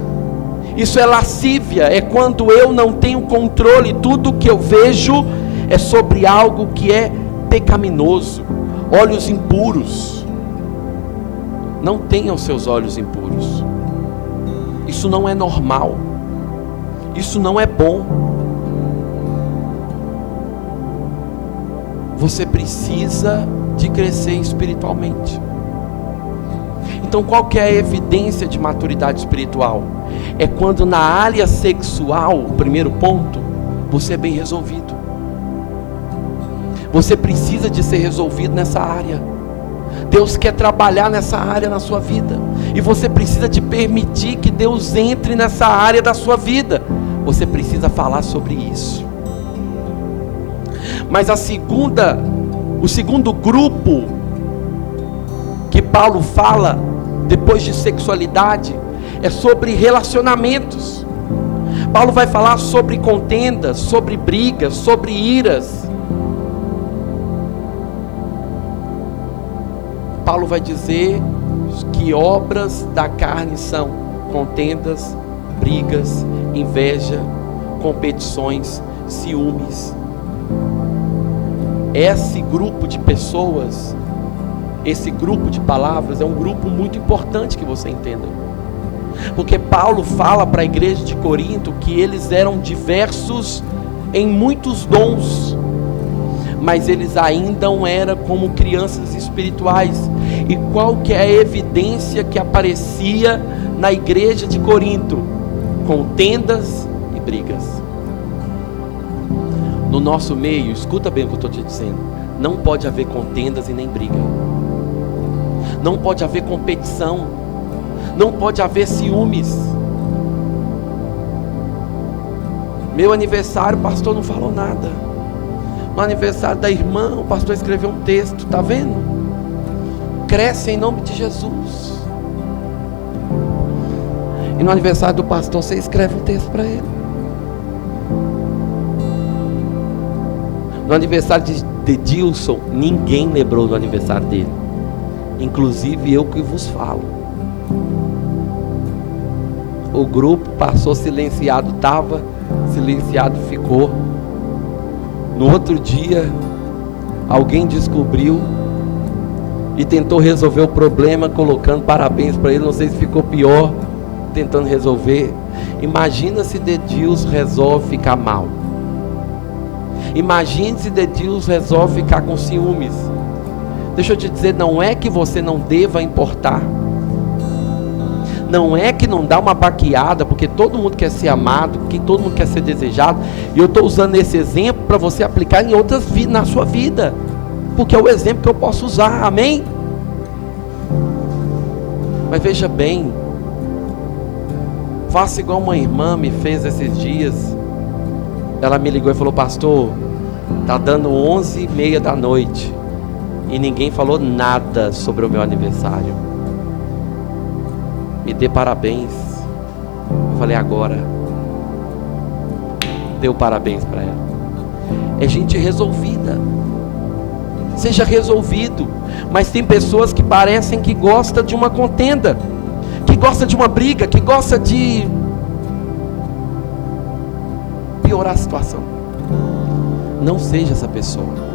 Isso é lascívia. É quando eu não tenho controle. Tudo que eu vejo é sobre algo que é pecaminoso. Olhos impuros. Não tenham seus olhos impuros. Isso não é normal. Isso não é bom. Você precisa de crescer espiritualmente. Então, qual que é a evidência de maturidade espiritual? É quando na área sexual, o primeiro ponto, você é bem resolvido. Você precisa de ser resolvido nessa área. Deus quer trabalhar nessa área na sua vida. E você precisa de permitir que Deus entre nessa área da sua vida. Você precisa falar sobre isso. Mas o segundo grupo que Paulo fala depois de sexualidade é sobre relacionamentos. Paulo vai falar sobre contendas, sobre brigas, sobre iras. Paulo vai dizer que obras da carne são contendas, brigas, inveja, competições, ciúmes. Esse grupo de pessoas, esse grupo de palavras é um grupo muito importante que você entenda. Porque Paulo fala para a igreja de Corinto que eles eram diversos em muitos dons, mas eles ainda não eram como crianças espirituais. E qual que é a evidência que aparecia na igreja de Corinto? Contendas e brigas. No nosso meio, escuta bem o que eu estou te dizendo, não pode haver contendas e nem briga. Não pode haver competição. Não pode haver ciúmes. Meu aniversário, o pastor não falou nada. No aniversário da irmã, o pastor escreveu um texto, tá vendo? Cresce em nome de Jesus. E no aniversário do pastor, você escreve um texto para ele. No aniversário de Dilson, ninguém lembrou do aniversário dele, inclusive eu que vos falo. O grupo passou silenciado, estava silenciado, ficou. No outro dia, alguém descobriu e tentou resolver o problema, colocando parabéns para ele. Não sei se ficou pior, tentando resolver. Imagina se Dedilson resolve ficar mal. Imagine se Dedilson resolve ficar com ciúmes. Deixa eu te dizer, não é que você não deva importar. Não é que não dá uma baqueada, porque todo mundo quer ser amado, que todo mundo quer ser desejado. E eu estou usando esse exemplo para você aplicar em outras vidas, na sua vida, porque é o exemplo que eu posso usar, amém? Mas veja bem, faça igual uma irmã me fez esses dias. Ela me ligou e falou: pastor, está dando 11h30 da noite e ninguém falou nada sobre o meu aniversário. Me dê parabéns. Eu falei: agora. Deu parabéns para ela. É gente resolvida. Seja resolvido. Mas tem pessoas que parecem que gostam de uma contenda, que gosta de uma briga, que gosta de piorar a situação. Não seja essa pessoa.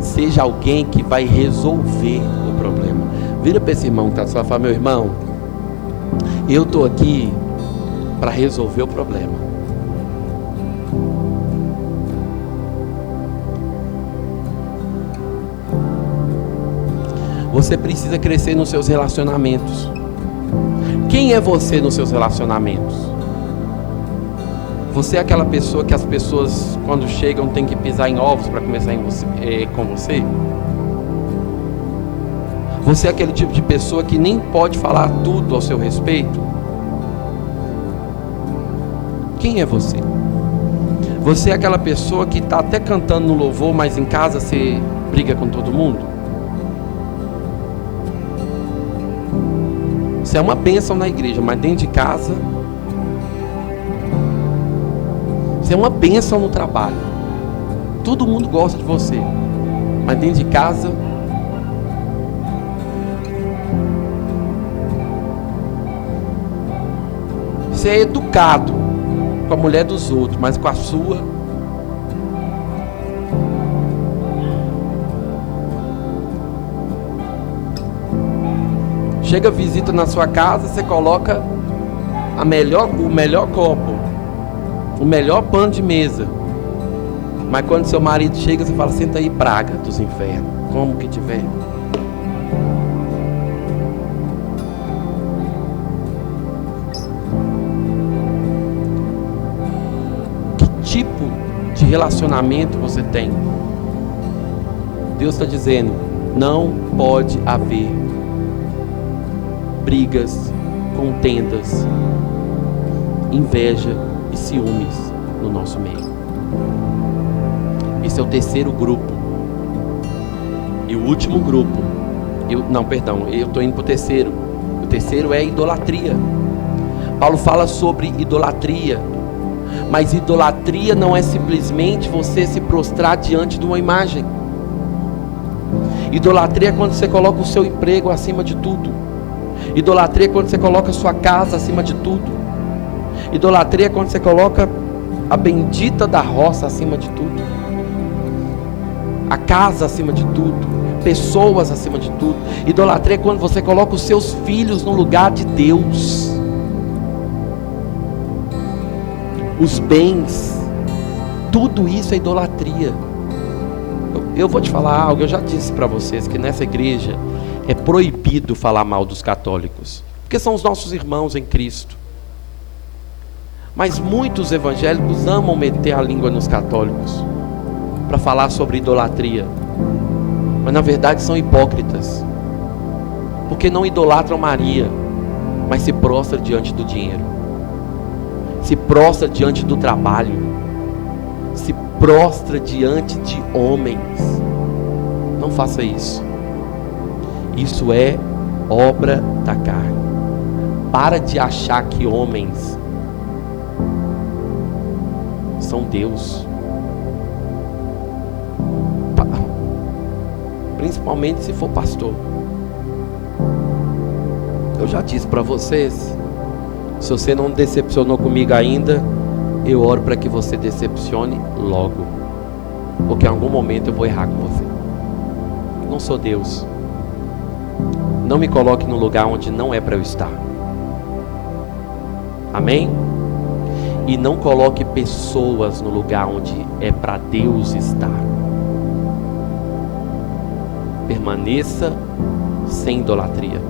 Seja alguém que vai resolver o problema. Vira para esse irmão que está só e fala: meu irmão, eu estou aqui para resolver o problema. Você precisa crescer nos seus relacionamentos. Quem é você nos seus relacionamentos? Você é aquela pessoa que as pessoas, quando chegam, tem que pisar em ovos para conversar com você? Você é aquele tipo de pessoa que nem pode falar tudo ao seu respeito? Quem é você? Você é aquela pessoa que está até cantando no louvor, mas em casa você briga com todo mundo? Você é uma bênção na igreja, mas dentro de casa você é uma bênção no trabalho. Todo mundo gosta de você, mas dentro de casa você é educado com a mulher dos outros, mas com a sua chega visita na sua casa, você coloca o melhor copo, o melhor pano de mesa, mas quando seu marido chega, você fala: senta aí, praga dos infernos, como que tiver. Tipo de relacionamento você tem? Deus está dizendo: não pode haver brigas, contendas, inveja e ciúmes no nosso meio. Esse é o terceiro grupo. E o último grupo, eu estou indo para o terceiro. O terceiro é a idolatria. Paulo fala sobre idolatria. Mas idolatria não é simplesmente você se prostrar diante de uma imagem. Idolatria é quando você coloca o seu emprego acima de tudo. Idolatria é quando você coloca a sua casa acima de tudo. Idolatria é quando você coloca a bendita da roça acima de tudo. A casa acima de tudo. Pessoas acima de tudo. Idolatria é quando você coloca os seus filhos no lugar de Deus. Os bens, tudo isso é idolatria. Eu vou te falar algo, eu já disse para vocês que nessa igreja é proibido falar mal dos católicos, porque são os nossos irmãos em Cristo. Mas muitos evangélicos amam meter a língua nos católicos para falar sobre idolatria, mas na verdade são hipócritas, porque não idolatram Maria, mas se prostram diante do dinheiro, se prostra diante do trabalho, se prostra diante de homens. Não faça isso. Isso é obra da carne. Para de achar que homens são Deus. Principalmente se for pastor. Eu já disse para vocês, se você não decepcionou comigo ainda, eu oro para que você decepcione logo, porque em algum momento eu vou errar com você. Não sou Deus. Não me coloque no lugar onde não é para eu estar. Amém? E não coloque pessoas no lugar onde é para Deus estar. Permaneça sem idolatria.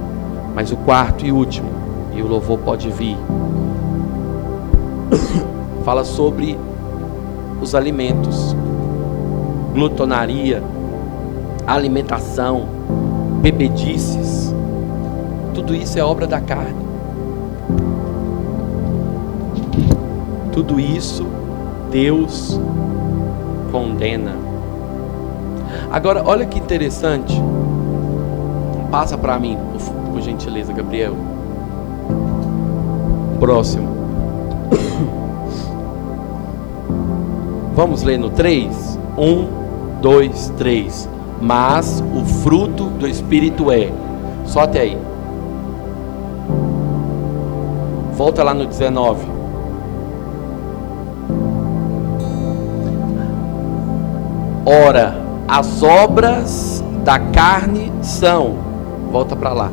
Mas o quarto e último, e o louvor pode vir, fala sobre os alimentos, glutonaria, alimentação, bebedices. Tudo isso é obra da carne. Tudo isso Deus condena. Agora, olha que interessante. Passa para mim, por gentileza, Gabriel. Próximo. Vamos ler no 3? 1, 2, 3. Mas o fruto do Espírito é. Só até aí. Volta lá no 19. Ora, as obras da carne são. Volta para lá.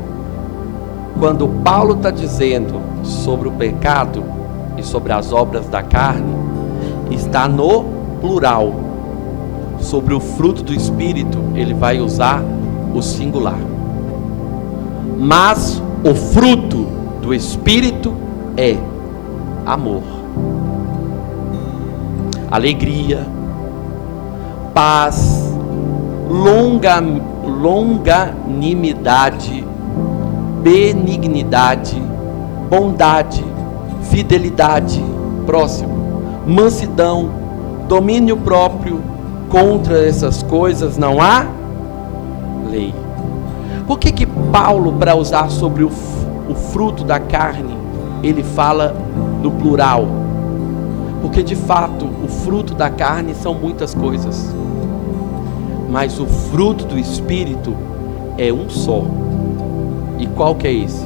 Quando Paulo está dizendo sobre o pecado e sobre as obras da carne, está no plural. Sobre o fruto do Espírito, ele vai usar o singular. Mas o fruto do Espírito é amor, alegria, paz, longanimidade, benignidade, bondade, fidelidade, Próximo. Mansidão, domínio próprio. Contra essas coisas não há lei. Por que Paulo, para usar sobre o fruto da carne, ele fala no plural? Porque de fato o fruto da carne são muitas coisas, mas o fruto do Espírito é um só. E qual que é esse?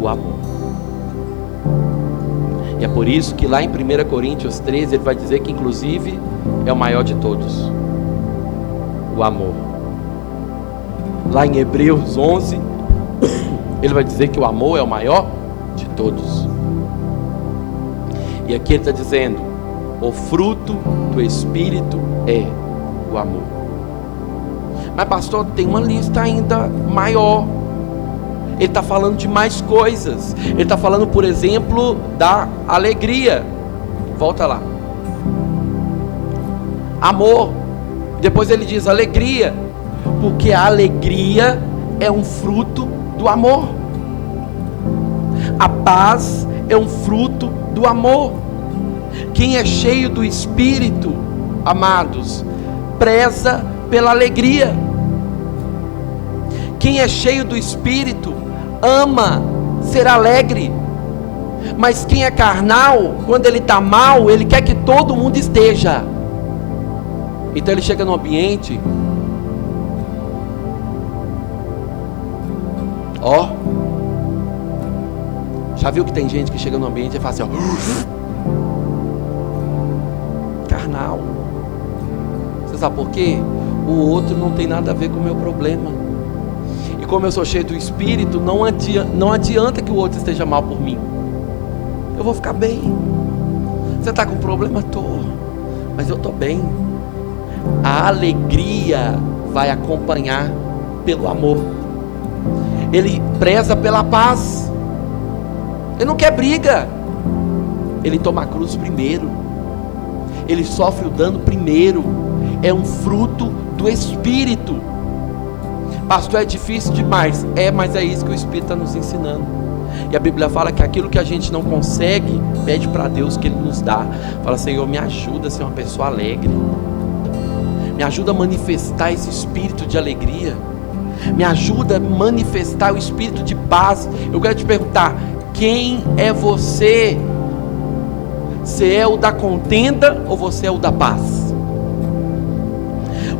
O amor. E é por isso que lá em 1 Coríntios 13 ele vai dizer que inclusive é o maior de todos, o amor. Lá em Hebreus 11 ele vai dizer que o amor é o maior de todos. E aqui ele está dizendo, o fruto do Espírito é o amor. Mas pastor, tem uma lista ainda maior. Ele está falando de mais coisas. Ele está falando, por exemplo, da alegria. Volta lá. Amor. Depois ele diz alegria, porque a alegria é um fruto do amor. A paz é um fruto do amor. Quem é cheio do Espírito, amados, preza pela alegria. Quem é cheio do Espírito ama ser alegre. Mas quem é carnal, quando ele está mal, ele quer que todo mundo esteja. Então ele chega no ambiente, ó, já viu que tem gente que chega no ambiente e fala assim, ó, carnal. Você sabe por quê? O outro não tem nada a ver com o meu problema. E como eu sou cheio do Espírito, não adianta que o outro esteja mal por mim. Eu vou ficar bem. Você está com problema? Estou, mas eu estou bem. A alegria vai acompanhar pelo amor. Ele preza pela paz. Ele não quer briga. Ele toma a cruz primeiro. Ele sofre o dano primeiro. É um fruto do Espírito. Pastor, é difícil demais. Mas é isso que o Espírito está nos ensinando. E a Bíblia fala que aquilo que a gente não consegue, pede para Deus que Ele nos dá. Fala, Senhor, me ajuda a ser uma pessoa alegre. Me ajuda a manifestar esse espírito de alegria. Me ajuda a manifestar o espírito de paz. Eu quero te perguntar, quem é você? Você é o da contenda ou você é o da paz?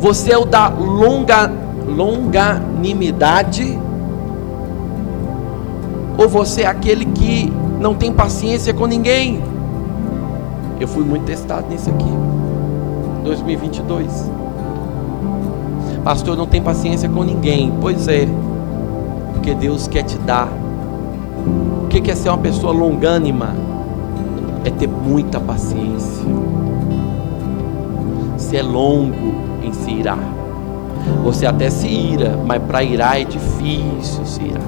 Você é o da longanimidade? Ou você é aquele que não tem paciência com ninguém? Eu fui muito testado nisso aqui, 2022. Pastor, não tem paciência com ninguém. Pois é, porque Deus quer te dar. O que é ser uma pessoa longânima? É ter muita paciência. Você é longo em se irar. Você até se ira, mas para irar é difícil se irar.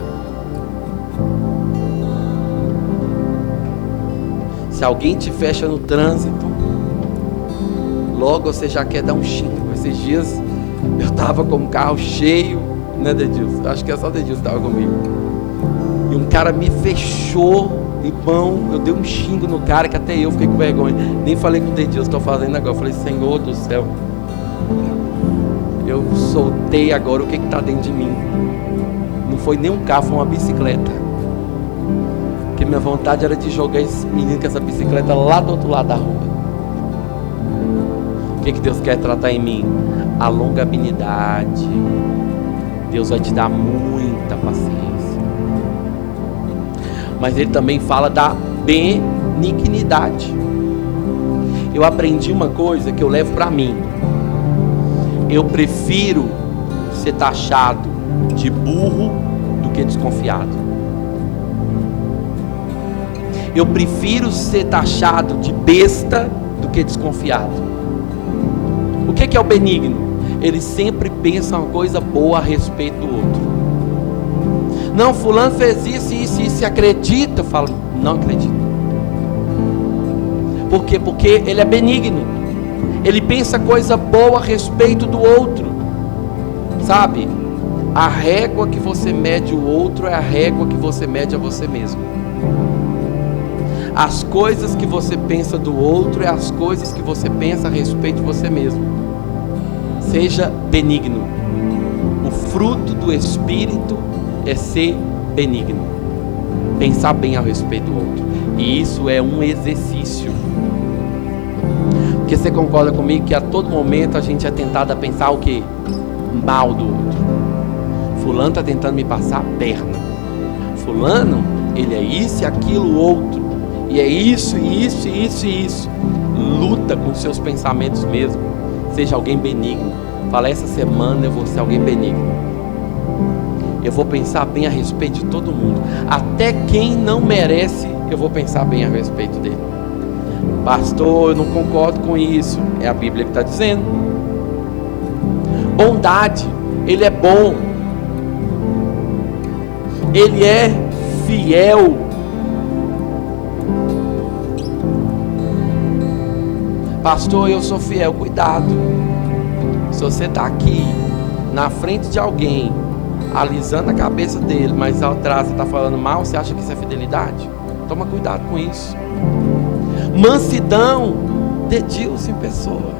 Se alguém te fecha no trânsito, logo você já quer dar um xingo. Esses dias eu estava com um carro cheio, né, Dedilson? Acho que é só o Dedilson que estava comigo. E um cara me fechou, irmão, eu dei um xingo no cara que até eu fiquei com vergonha. Nem falei com o Dedilson, estou fazendo agora. Eu falei, Senhor do céu, eu soltei agora o que está dentro de mim. Não foi nem um carro, foi uma bicicleta. Porque minha vontade era de jogar esse menino com essa bicicleta lá do outro lado da rua. O que Deus quer tratar em mim? A longanimidade. Deus vai te dar muita paciência. Mas Ele também fala da benignidade. Eu aprendi uma coisa que eu levo para mim. Eu prefiro ser taxado de burro do que desconfiado. Eu prefiro ser taxado de besta do que desconfiado. O que é o benigno? Ele sempre pensa uma coisa boa a respeito do outro. Não, fulano fez isso e isso, e acredita? Eu falo, não acredito. Por quê? Porque ele é benigno. Ele pensa coisa boa a respeito do outro. Sabe? A régua que você mede o outro é a régua que você mede a você mesmo. As coisas que você pensa do outro é as coisas que você pensa a respeito de você mesmo. Seja benigno. O fruto do Espírito é ser benigno, pensar bem a respeito do outro. E isso é um exercício. Porque você concorda comigo que a todo momento a gente é tentado a pensar o quê? Mal do outro. Fulano está tentando me passar a perna. Fulano, ele é isso e aquilo outro. E é isso, isso, isso e isso. Luta com seus pensamentos mesmo. Seja alguém benigno. Fala, essa semana eu vou ser alguém benigno. Eu vou pensar bem a respeito de todo mundo. Até quem não merece, eu vou pensar bem a respeito dele. Pastor, eu não concordo com isso. É a Bíblia que está dizendo. Bondade, ele é bom. Ele é fiel. Pastor, eu sou fiel. Cuidado. Se você está aqui na frente de alguém, alisando a cabeça dele, mas atrás você está falando mal, você acha que isso é fidelidade? Toma cuidado com isso. Mansidão, dedica-se em pessoa.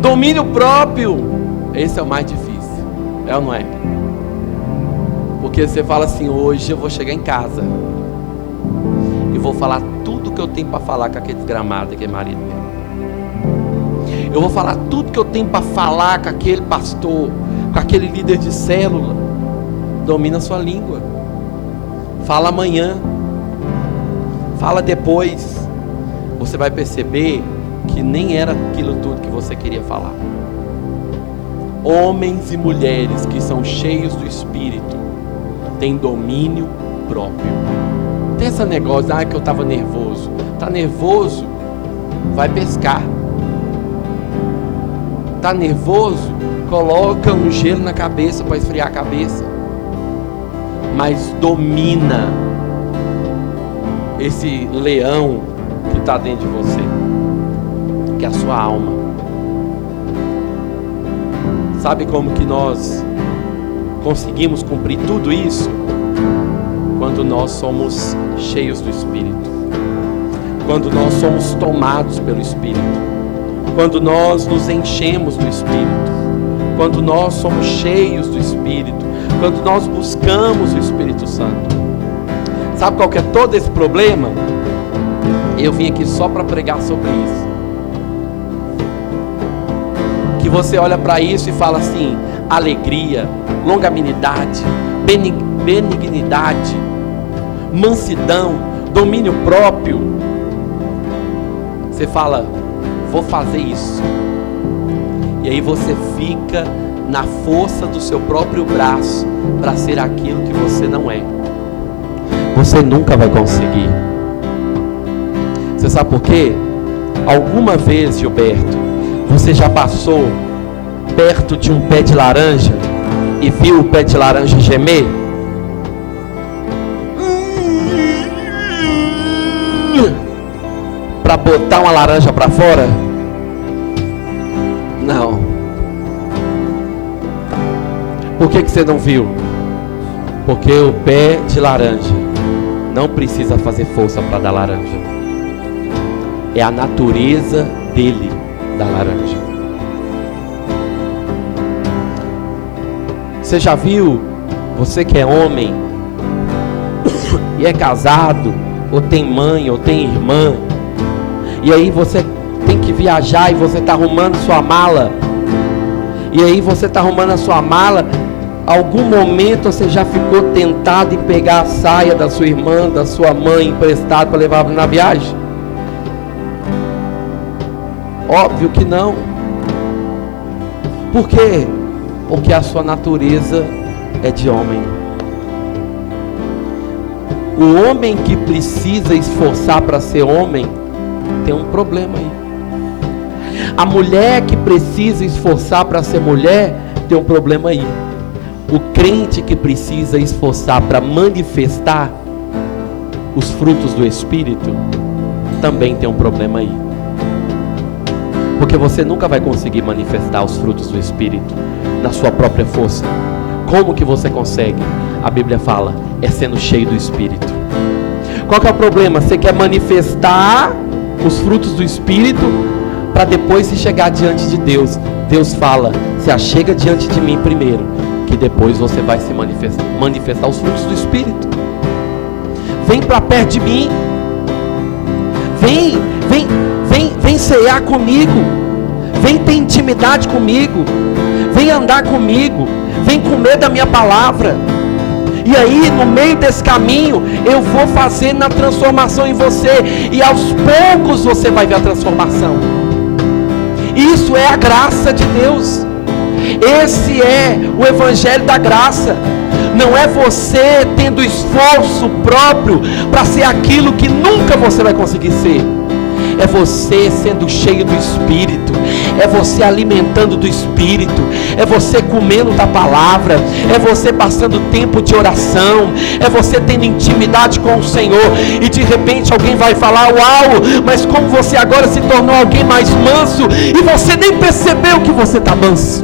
Domínio próprio, esse é o mais difícil, é ou não é? Porque você fala assim, hoje eu vou chegar em casa e vou falar tudo que eu tenho para falar com aquele desgramado, aquele marido meu. Eu vou falar tudo que eu tenho para falar com aquele pastor, com aquele líder de célula. Domina a sua língua. Fala amanhã. Fala depois. Você vai perceber que nem era aquilo tudo que você queria falar. Homens e mulheres que são cheios do Espírito têm domínio próprio. Tem esse negócio, que eu estava nervoso. Está nervoso? Vai pescar. Está nervoso? Coloca um gelo na cabeça para esfriar a cabeça. Mas domina esse leão que está dentro de você, que é a sua alma. Sabe como que nós conseguimos cumprir tudo isso? Quando nós somos cheios do Espírito, quando nós somos tomados pelo Espírito, quando nós nos enchemos do Espírito, quando nós somos cheios do Espírito, quando nós buscamos o Espírito Santo. Sabe qual que é todo esse problema? Eu vim aqui só para pregar sobre isso. Que você olha para isso e fala assim: alegria, longanimidade, benignidade, mansidão, domínio próprio. Você fala, vou fazer isso. E aí você fica na força do seu próprio braço para ser aquilo que você não é. Você nunca vai conseguir. Você sabe por quê? Alguma vez, Gilberto, você já passou perto de um pé de laranja e viu o pé de laranja gemer? Para botar uma laranja para fora? Não. Por que você não viu? Porque o pé de laranja não precisa fazer força para dar laranja. É a natureza dele da laranja. Você já viu, você que é homem e é casado, ou tem mãe, ou tem irmã, e aí você tem que viajar e você está arrumando sua mala, e aí você está arrumando a sua mala, algum momento você já ficou tentado em pegar a saia da sua irmã, da sua mãe emprestado para levar na viagem? Óbvio que não. Por quê? Porque a sua natureza é de homem. O homem que precisa esforçar para ser homem tem um problema aí. A mulher que precisa esforçar para ser mulher tem um problema aí. O crente que precisa esforçar para manifestar os frutos do Espírito também tem um problema aí. Porque você nunca vai conseguir manifestar os frutos do Espírito na sua própria força. Como que você consegue? A Bíblia fala, é sendo cheio do Espírito. Qual que é o problema? Você quer manifestar os frutos do Espírito para depois se chegar diante de Deus. Deus fala: se achega diante de mim primeiro, que depois você vai se manifestar os frutos do Espírito. Vem para perto de mim. Vem cear comigo. Vem ter intimidade comigo. Vem andar comigo. Vem comer da minha palavra. E aí, no meio desse caminho, eu vou fazendo a transformação em você. E aos poucos você vai ver a transformação. Isso é a graça de Deus. Esse é o Evangelho da graça. Não é você tendo esforço próprio para ser aquilo que nunca você vai conseguir ser. É você sendo cheio do Espírito. É você alimentando do Espírito. É você comendo da palavra. É você passando tempo de oração. É você tendo intimidade com o Senhor. E de repente alguém vai falar: uau, mas como você agora se tornou alguém mais manso, e você nem percebeu que você está manso.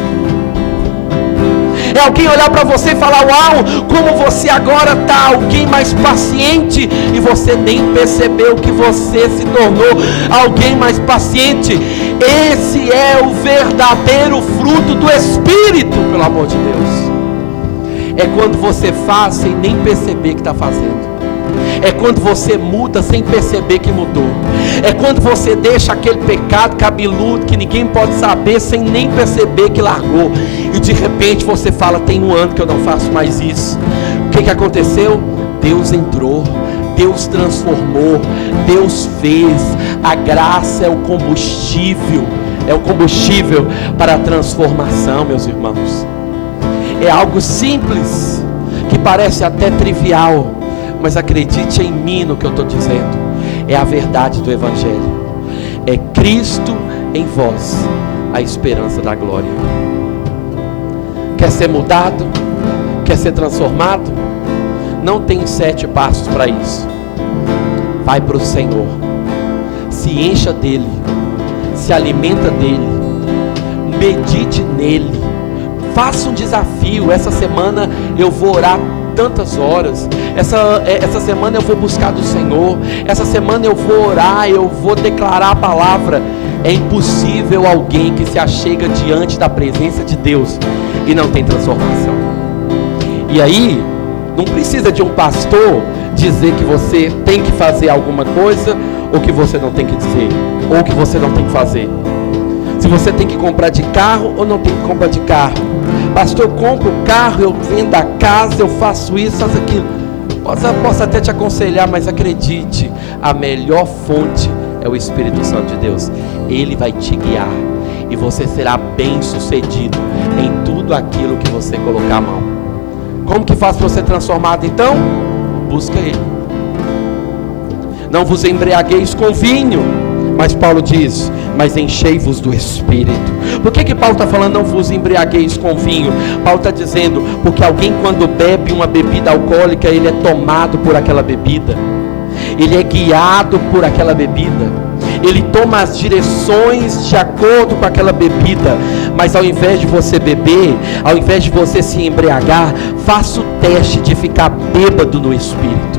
É alguém olhar para você e falar: uau, como você agora está alguém mais paciente, e você nem percebeu que você se tornou alguém mais paciente. Esse é o verdadeiro fruto do Espírito, pelo amor de Deus. É quando você faz sem nem perceber que está fazendo. É quando você muda sem perceber que mudou. É quando você deixa aquele pecado cabeludo que ninguém pode saber, sem nem perceber que largou. E de repente você fala: tem um ano que eu não faço mais isso. O que aconteceu? Deus entrou, Deus transformou, Deus fez. A graça é o combustível. É o combustível para a transformação, meus irmãos. É algo simples, que parece até trivial, mas acredite em mim no que eu estou dizendo. É a verdade do Evangelho. É Cristo em vós, a esperança da glória. Quer ser mudado? Quer ser transformado? Não tem 7 passos para isso. Vai para o Senhor. Se encha dEle. Se alimenta dEle. Medite nele. Faça um desafio. Essa semana eu vou orar tantas horas. Essa semana eu vou buscar do Senhor. Essa semana eu vou orar, eu vou declarar a palavra. É impossível alguém que se achega diante da presença de Deus e não tem transformação. E aí, não precisa de um pastor dizer que você tem que fazer alguma coisa, ou que você não tem que dizer, ou que você não tem que fazer. Se você tem que comprar de carro ou não tem que comprar de carro. Pastor, eu compro o carro, eu vendo a casa, eu faço isso, faço aquilo. Posso até te aconselhar, mas acredite, a melhor fonte é o Espírito Santo de Deus. Ele vai te guiar e você será bem sucedido em tudo aquilo que você colocar a mão. Como que faz para ser transformado então? Busca Ele. Não vos embriagueis com vinho, mas Paulo diz: mas enchei-vos do Espírito. Por que Paulo está falando não vos embriagueis com vinho? Paulo está dizendo, porque alguém quando bebe uma bebida alcoólica, ele é tomado por aquela bebida. Ele é guiado por aquela bebida. Ele toma as direções de acordo com aquela bebida. Mas ao invés de você beber, ao invés de você se embriagar, faça o teste de ficar bêbado no Espírito.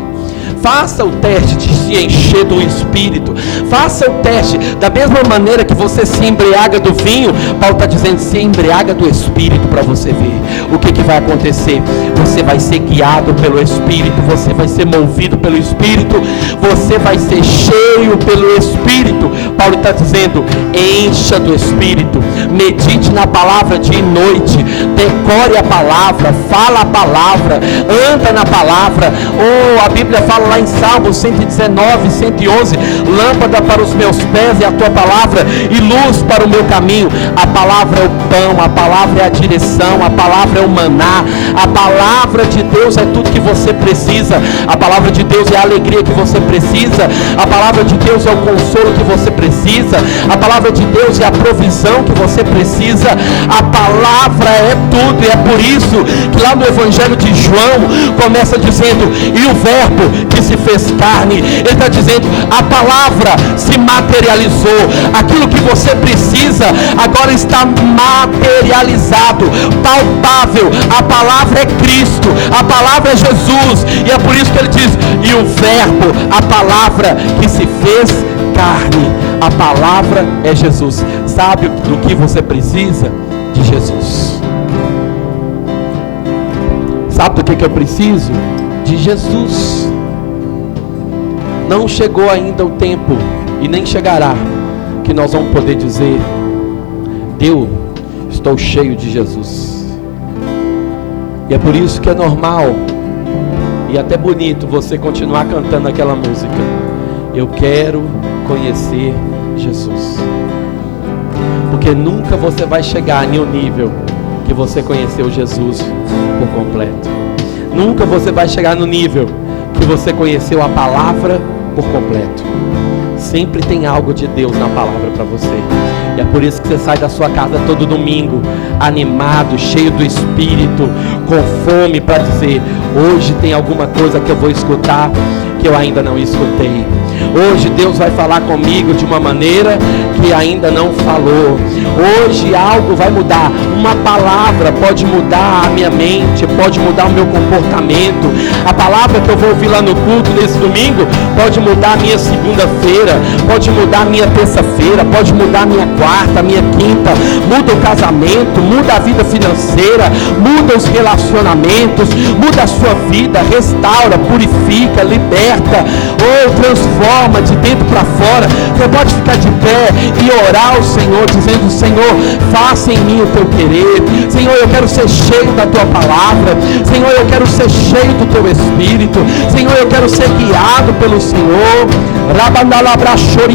Faça o teste de se encher do Espírito. Faça o teste, da mesma maneira que você se embriaga do vinho. Paulo está dizendo: se embriaga do Espírito, para você ver o que vai acontecer. Você vai ser guiado pelo Espírito. Você vai ser movido pelo Espírito. Você vai ser cheio pelo Espírito. Paulo está dizendo: encha do Espírito. Medite na palavra dia e noite. Decore a palavra. Fala a palavra. Anda na palavra. A Bíblia fala lá em Salmos 119, 111: lâmpada para os meus pés é a tua palavra e luz para o meu caminho. A palavra é o pão, a palavra é a direção, a palavra é o maná. A palavra de Deus é tudo que você precisa. A palavra de Deus é a alegria que você precisa. A palavra de Deus é o consolo que você precisa. A palavra de Deus é a provisão que você precisa. A palavra é tudo, e é por isso que lá no Evangelho de João começa dizendo: e o verbo que que se fez carne. Ele está dizendo, a palavra se materializou. Aquilo que você precisa agora está materializado, palpável. A palavra é Cristo, a palavra é Jesus. E é por isso que ele diz, e o verbo, a palavra que se fez carne, a palavra é Jesus. Sabe do que você precisa? De Jesus. Sabe do que eu preciso? De Jesus. Não chegou ainda o tempo, e nem chegará, que nós vamos poder dizer, eu estou cheio de Jesus. E é por isso que é normal e até bonito você continuar cantando aquela música, eu quero conhecer Jesus. Porque nunca você vai chegar em um nível que você conheceu Jesus por completo. Nunca você vai chegar no nível que você conheceu a palavra por completo. Sempre tem algo de Deus na palavra para você. E é por isso que você sai da sua casa todo domingo animado, cheio do Espírito, com fome para dizer, hoje tem alguma coisa que eu vou escutar que eu ainda não escutei. Hoje Deus vai falar comigo de uma maneira que ainda não falou. Hoje algo vai mudar. Uma palavra pode mudar a minha mente, pode mudar o meu comportamento. A palavra que eu vou ouvir lá no culto nesse domingo pode mudar a minha segunda-feira, pode mudar a minha terça-feira, pode mudar a minha quarta, a minha quinta. Muda o casamento, muda a vida financeira, muda os relacionamentos, muda a sua vida, restaura, purifica, liberta, ou transforma de dentro para fora. Você pode ficar de pé e orar ao Senhor, dizendo, Senhor, faça em mim o teu querer. Senhor, eu quero ser cheio da tua palavra. Senhor, eu quero ser cheio do teu Espírito. Senhor, eu quero ser guiado pelo Senhor.